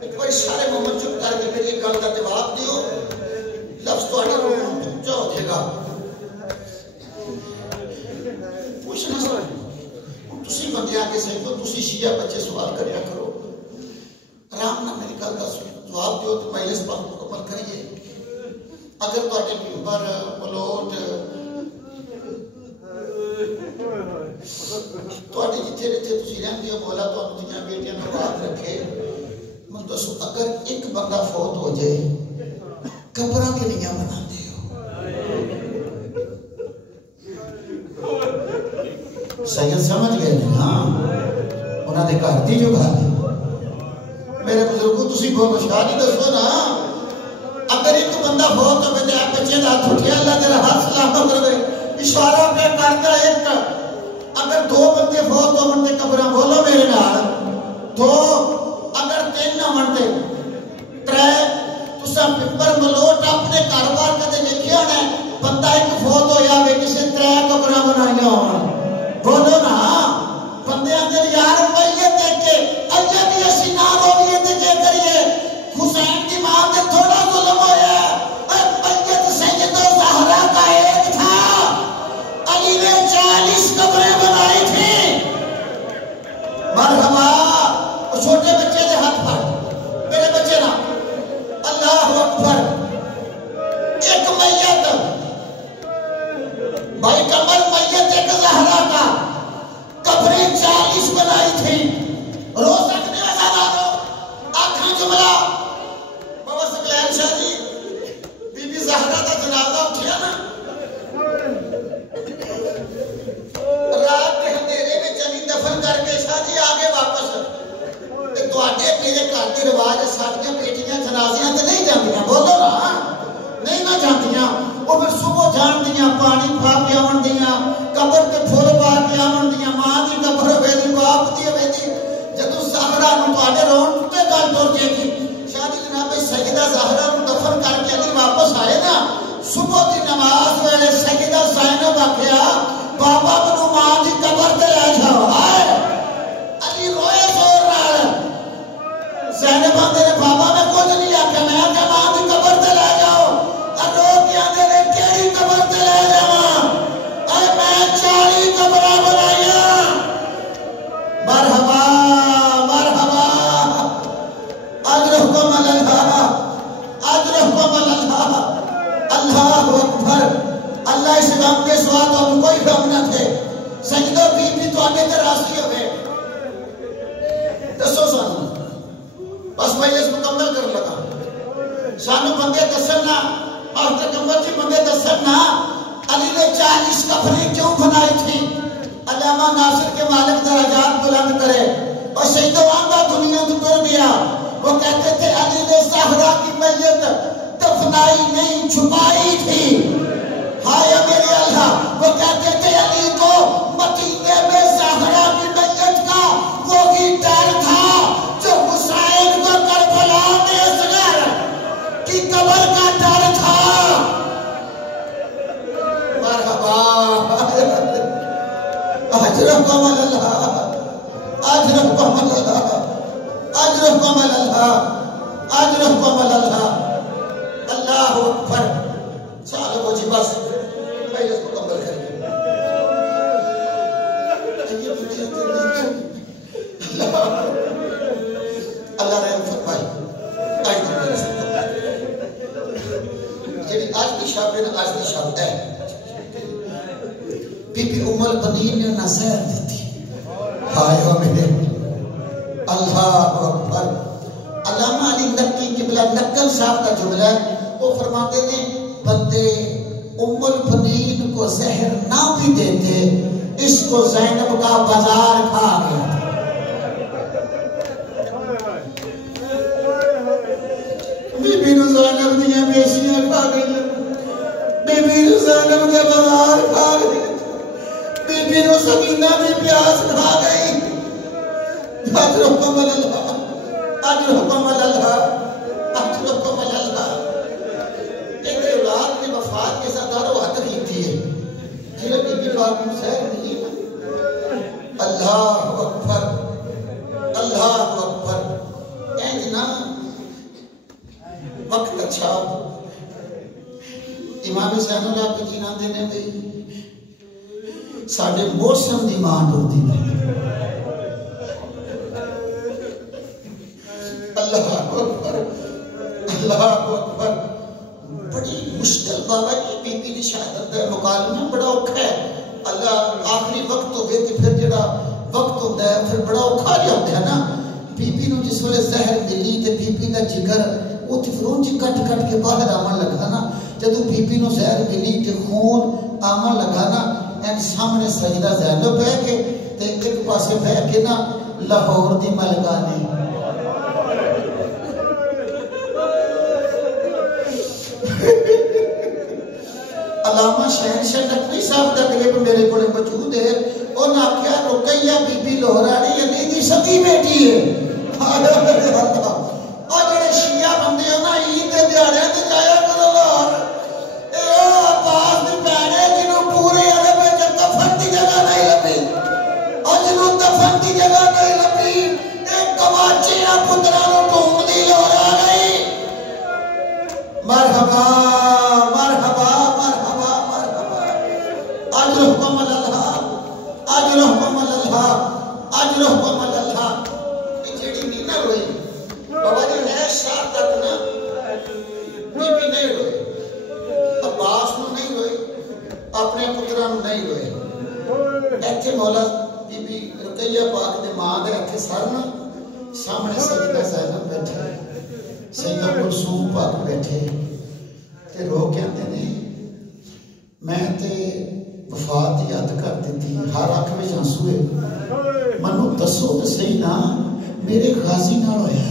ایک بار سارے محمد چپ کر کے میری گل کا جواب دیو لفظ تو اٹھا روح اونچا ہو جائے گا پوچھنا سوال تسی بندے آگے سے تو تسی شیعہ بچے سوال کریا کرو آرام نہ میری گل کا جواب دیو تو مجلس پر مکمل کریے اگر تو اٹھے ممبر ملوٹ تو اٹھے جتھے رہتے تسی رہن دیو مولا تو ہم دنیا بیٹیاں میں بات رکھے من تو سو اگر ایک بندہ فوت ہو جائے قبرہ کے لیے بنا دے ہو سید سمجھ گئے نہیں ہاں انہوں نے کہا دی جو کھا دی میرے بزرگوں تسی کو مشاہدی دسو نا اگر ایک بندہ فوت ہو گئے آپ بچے دا تھوٹیا اللہ دے رہا سلامہ کر گئے اشارہ پہ کرتا ایک اگر 2 بندے فوت ہو منتے قبرہ بولو میرے نال 2 اگر 3 نہ منتے 3 تسا پپر ملوٹ اپنے کاروبار کدے لکھیا ہے بندہ ایک فوت ہو جاوے کسے 3 قبرہ بنائیاں ہون بولو نا بندے اندر یار میت دیکھ کے اللہ دی اسی نہ رویے تے جے کریے حسین کی ماں تے تھوڑا ظلم ہویا میت سید زہرا کا ایک تھا علی نے 40 قبریں بنائی تھی مرحبا چھوٹے بچے دے ہاتھ پھاڑ میرے بچے نا اللہ اکبر ایک میت بھائی کمر میت ایک زہرا کا قبریں 40 بنائی تھی رو سکتے وزادانو آنکھاں جملہ بابا سکلین شاہ جی بی بی زہرا دا جنازہ اٹھیا نا رات کے اندھیرے میں چلی دفن کر کے شاہ جی آگے واپس تو آگے میرے گھر کے رواج ساڑیاں بیٹیاں جنازیاں تے نہیں جاندیاں بولو نا نہیں نہ جاندیاں وہ پھر صبح جان دیاں پانی پھا کے آون دیاں قبر تے پھول پا کے آون دیاں ماں دی قبر ہوئے دی باپ دی ہوئے دی جدو زہرا نو تو آگے رون تے گل دور جائے گی شادی جناب سیدہ زہرا نو دفن کر کے علی واپس آئے نا صبح دی نماز ویلے سیدہ زینب آکھیا بابا منو ماں دی قبر تے لے جاؤ آئے علی روئے زور نال زینب آندے نے بابا میں کچھ نہیں آکھیا میں آکھیا ماں دی قبر تے لے جاؤ اور لوگ آندے نے کیڑی قبر تے لے جاواں اے میں 40 قبراں بنائیاں مرحبا مرحبا اجرکم اللہ اجرکم اللہ اللہ اکبر اللہ اس غم کے سوا تو ہم کوئی غم نہ تھے سجدہ بی بی تو آنے تے راضی ہوئے دسو سانو بس مجلس مکمل کر لگا سانو بندے دسنا ماسٹر کمبر جی بندے دسنا علی نے 40 قبریں کیوں بنائی تھی علامہ ناصر کے مالک درجات بلند کرے اور شہیدوان کا دنیا تو ٹر گیا وہ کہتے تھے علی نے زہرا کی میت دفنائی نہیں چھپائی تھی ہائے میرے اللہ وہ کہتے تھے علی کو مدینے میں زہرا کی میت کا وہی ڈر تھا جو حسین کو کربلا میں اصغر کی قبر کا ڈر تھا مرحبا اجرکم اللہ اجرکم اللہ اجرکم اللہ اجرکم اللہ اللہ اکبر چالو وہ جی بس مجلس مکمل کریے اللہ شب ہے بی بی ام البنین نے انہیں زہر دیتی ہائے ہو میرے اللہ اکبر علامہ علی نقی قبلہ نقل صاحب کا جملہ ہے وہ فرماتے ہیں بندے ام البنین کو زہر نہ بھی دیتے اس کو زینب کا بازار کھا گیا بی بی نو زینب دیا بیشیاں کھا گئی بی بی نو زینب کے بازار کھا گئی بی بی نو سکینہ بھی پیاس کھا گئی اجرکم اللہ اجرکم اللہ اجرکم اللہ ایک اولاد نے وفات کے ساتھ دارو حد کی تھی جنہیں بی بی پاک کو زہر ملی اللہ اکبر اللہ اکبر اینجنا وقت اچھا امام زین اللہ پہ جینا دینے گئی ساڑھے موسم دی مان ہوتی نہیں اللہ اکبر اللہ اکبر بڑی مشکل بابا کی بی بی دی شہادت ہے مکالمہ بڑا اوکھا ہے اللہ آخری وقت ہو گئے کہ پھر جڑا وقت ہوتا ہے پھر بڑا اوکھا جاتا ہے نا بی بی نو جس ویلے زہر ملی تے بی بی دا جگر وہ تفرون جی کٹ کٹ کے باہر آمن لگا نا جدو بی بی نو زہر ملی تے خون آمن لگا نا این سامنے سجدہ زینب ہے کہ تے ایک پاسے بہ کے نا لاہور دی ملکانی علامہ شہنشاہ نقوی صاحب کا کلپ میرے کو موجود ہے اور آخیا رقیہ بی بی لہرانی علی دی سکی بیٹی ہے اور جڑے شیعہ بندے ہو نا عید دے دیہڑے تے جایا کرو لاہور اے او عباس دی بہنے جنوں پورے عرب وچ دفن دی جگہ نہیں لبھی اور جنوں دفن دی جگہ نہیں لبھی ایک کواچیاں پتراں نوں ڈھونڈدی لہور آ گئی مرحبا مرحبا مرحبا مرحبا اجرکم اللہ اجرکم اللہ اجرکم اللہ جیڑی نہیں نہ روئی بابا جی ہے شاہ تک نا بی بی نہیں روئے عباس نو نہیں روئے اپنے پتران نہیں روئے ایتھے مولا بی بی رقیہ پاک دے ماں دے ایتھے سرنا سامنے سجدہ زینب بیٹھے سیدہ کلثوم پاک بیٹھے تے رو کے آتے نے میں تے وفات یاد کر دیتی ہر آنکھ میں آنسو ہے منو دسو تے صحیح نا میرے غازی نال ہویا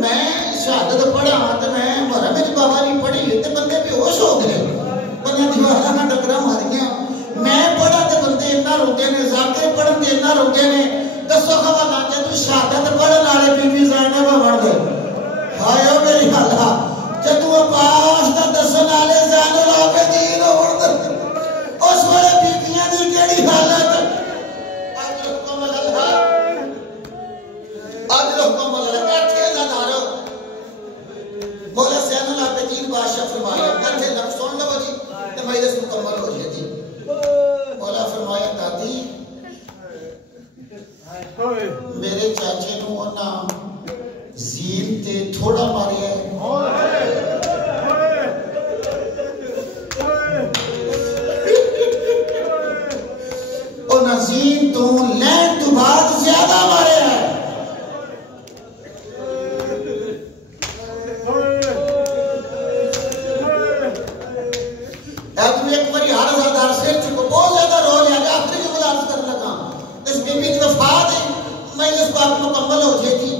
میں شہادت پڑھا تے میں محرم وچ بابا جی پڑھی تے بندے بے ہوش ہو گئے بندے دیواراں نال ٹکراں ماریاں میں پڑھا تے بندے اتنا روندے نے ذاکر پڑھن تے اتنا روندے نے دسو خبر لا جے تو شہادت پڑھن والے بی بی زینب بن گئے ہائے او میری اللہ جدوں عباس دا دسن والے زین العابدین ہون اس ویلے بیبییاں دی کیڑی حالت اجرکم اللہ اجرکم اللہ کٹھے نہ دارو مولا زین العابدین بادشاہ فرمایا کٹھے نہ سن لو جی تے مجلس مکمل ہو جائے جی مولا فرمایا دادی میرے چاچے نو انہاں زین تے تھوڑا ماریا ہے انہاں زین تو لین تو بعد زیادہ ماریا ہے ایک باری ہر ہزار سے چکو بہت زیادہ رو لیا گیا آخری جو مدارس کرنے لگا اس بی بی کی وفات ہے میں اس بات مکمل ہو جائے گی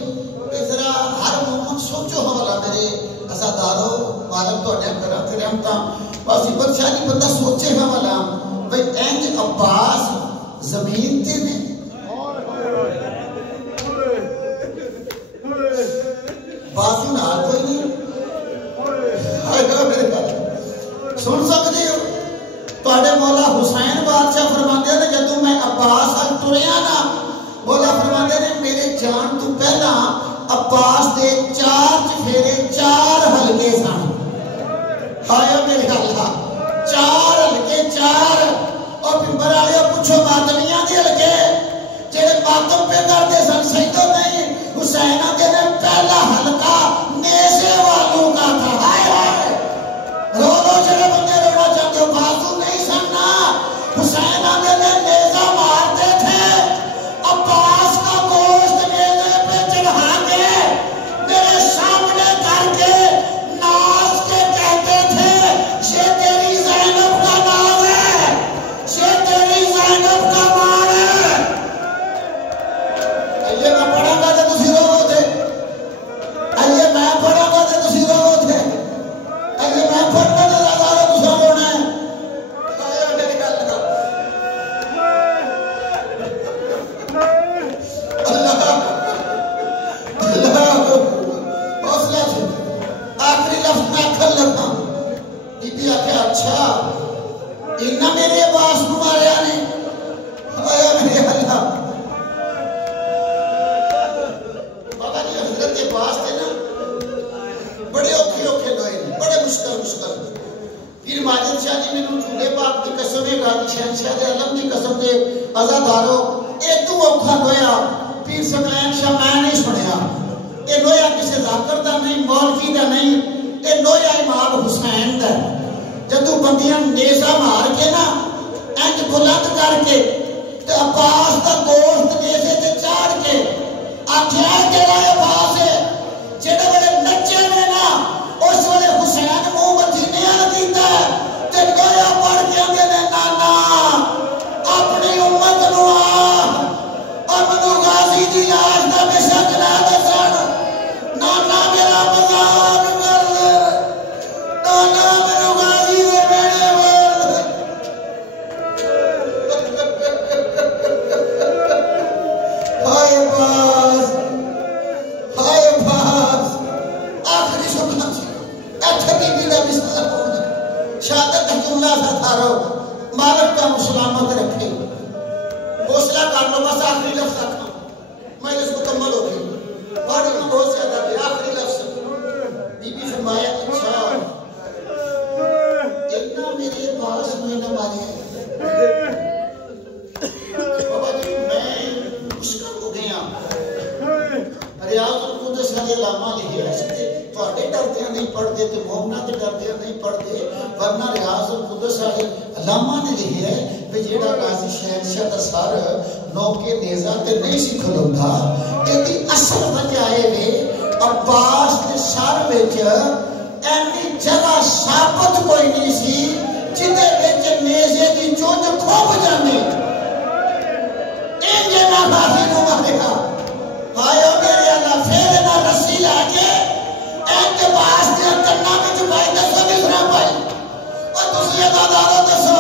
ذرا ہر مومن سوچو حوالہ میرے عزاداروں معلوم تو اڈیم کرا پھر ہم تا باسی بادشاہی بندہ سوچے حوالہ بھئی اینج عباس زمین تے نے بازو نال کوئی نہیں سن سکتے ہو تواڈے مولا حسین بادشاہ فرماندے نے جدوں میں عباس ال ٹریا نا مولا فرماندے نے میرے جان تو پہلا عباس دے 4 چفیرے 4 حلقے سن ہائے میرے اللہ 4 حلقے 4 اور پھر والے پوچھو ماتمیاں دے حلقے جڑے ماتم پہ کرتے سن شہنشاہ دے علم دی قسم دے عزادارو اے تو اوکھا لویا پیر سکلین شاہ میں نہیں سنیا، اے لویا کسی ذاکر دا نہیں، مولوی دا نہیں، اے لویا امام حسین دا جدو بندیاں نیزہ مار کے نا اینج بلند کر کے تے عباس دا گوشت نیزے تے چاڑ کے آکھیا تیرا عباس ہے جڑے بڑے نچے نے نا اس ویلے حسین منہ مدینے والا کیتا ہے تے گویا پڑھ کے آندے نے نانا اپنی امت نو امنو غازی دی لاش دا بے شک نہ دسن، نانا میرا مزار کر نانا میرو غازی دے بیڑے ول ہائے باس ہائے باس آخری سکنا سی ایتھے بی بی دا بستر ہونا شہادت جملہ سا تھارو مالک کا مسلامت رکھے حوصلہ کر لو بس آخری لفظ رکھا میں اس مکمل ہو گئی پڑھ میں بہت زیادہ ہے آخری لفظ بی بی فرمایا اچھا اتنا میرے پاس میں نہ مارے بابا جی میں مشکل ہو گیا ریاض القدس علیہ علامہ لکھے ایسے تھوڑے ڈردیاں نہیں پڑھتے تو مومنہ کے ڈردیاں نہیں پڑھتے ورنہ ریاض القدس علیہ علامہ نے لکھے ہے کہ جیڑا غازی شہنشاہ دا سر نوکے نیزہ تے نہیں سی کھلوندا ایدی اصل وجہ ہے عباس دے سر وچ اینی جگہ ثابت کوئی نہیں سی جدے وچ نیزے دی چونج کھوب جاندی انج نہ غازی نو ماریا آیا میرے اللہ پھر نہ رسی لا کے اینج باس دے کناں وچ پائی دسو کس طرح پائی اور تسی عزادارو دسو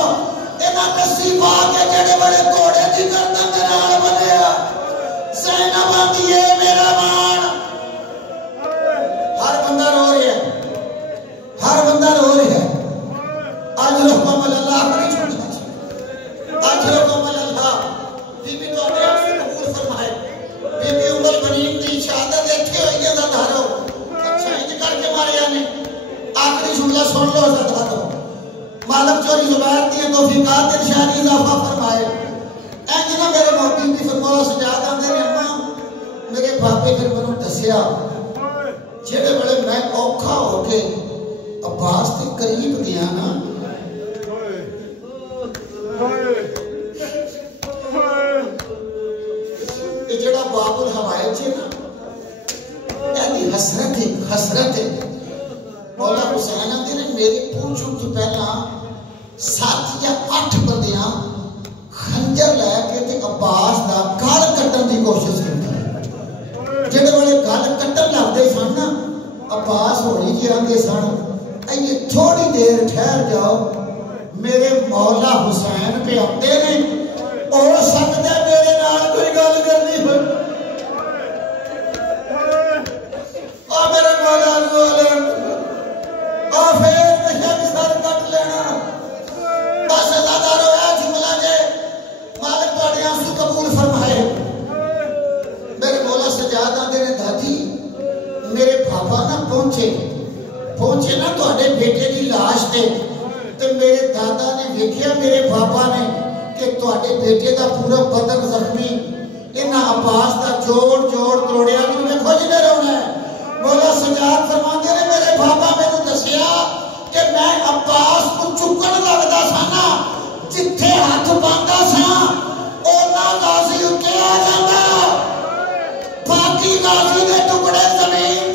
اینا رسی پا کے جڑے بڑے گھوڑے دی گردن دے نال بنیا زینب آندی ہے میرا مان ہر بندہ رو رہا ہے ہر بندہ رو رہا ہے آج رحمہ اللہ اپنی چھوٹی آج رحمہ اللہ بی بی تو اپنے آپ سے قبول فرمائے بی بی ام البنین دی شہادت دیکھے ہوئی ہے دھارو اچھا انج کر کے مارے آنے آخری جملہ سن لو دھارو مالک چوری زبیر دیئے توفیقات ارشادی اضافہ فرمائے اینج نہ میرے موٹی بھی فرمولا سجاد آندے نے اماں میرے باپے پھر منوں دسیا جڑے بڑے میں اوکھا ہو کے عباس کے قریب گیا نا یہ جڑا باب الحوائج ہے نا ایدی حسرت ہے مولا حسین آندے نے میری پوچھوں تو پہلا 7 یا 8 بندیاں خنجر لے کے تے عباس دا گل کٹن دی کوشش کرتا جڑے بڑے گل کٹن لگدے سن نا عباس ہولی جی آندے سن اے تھوڑی دیر ٹھہر جاؤ میرے مولا حسین پہ آتے نے ہو سکتا ہے میرے نال کوئی گل کرنی ہو اور میرے مولا بولے اور پھر پچھا بھی سر کٹ لینا بس زیادہ رویا جملہ جے مالک پاڑے آنسو قبول فرمائے میرے مولا سجاد آندے نے دادی میرے بابا نہ پہنچے نا تو اڈے بیٹے دی لاش دے تو میرے دادا نے دیکھیا میرے بابا نے کہ تو اڈے بیٹے دا پورا بدن زخمی انہا عباس دا جوڑ توڑیا میں کھوج لے رہا ہے مولا سجاد فرماندے نے میرے بابا میں نے دسیا کہ میں عباس کو چکن لگدا سا نا جتھے ہاتھ پاندا سا اونا غازی اٹھے آ جاندا باقی غازی دے ٹکڑے زمین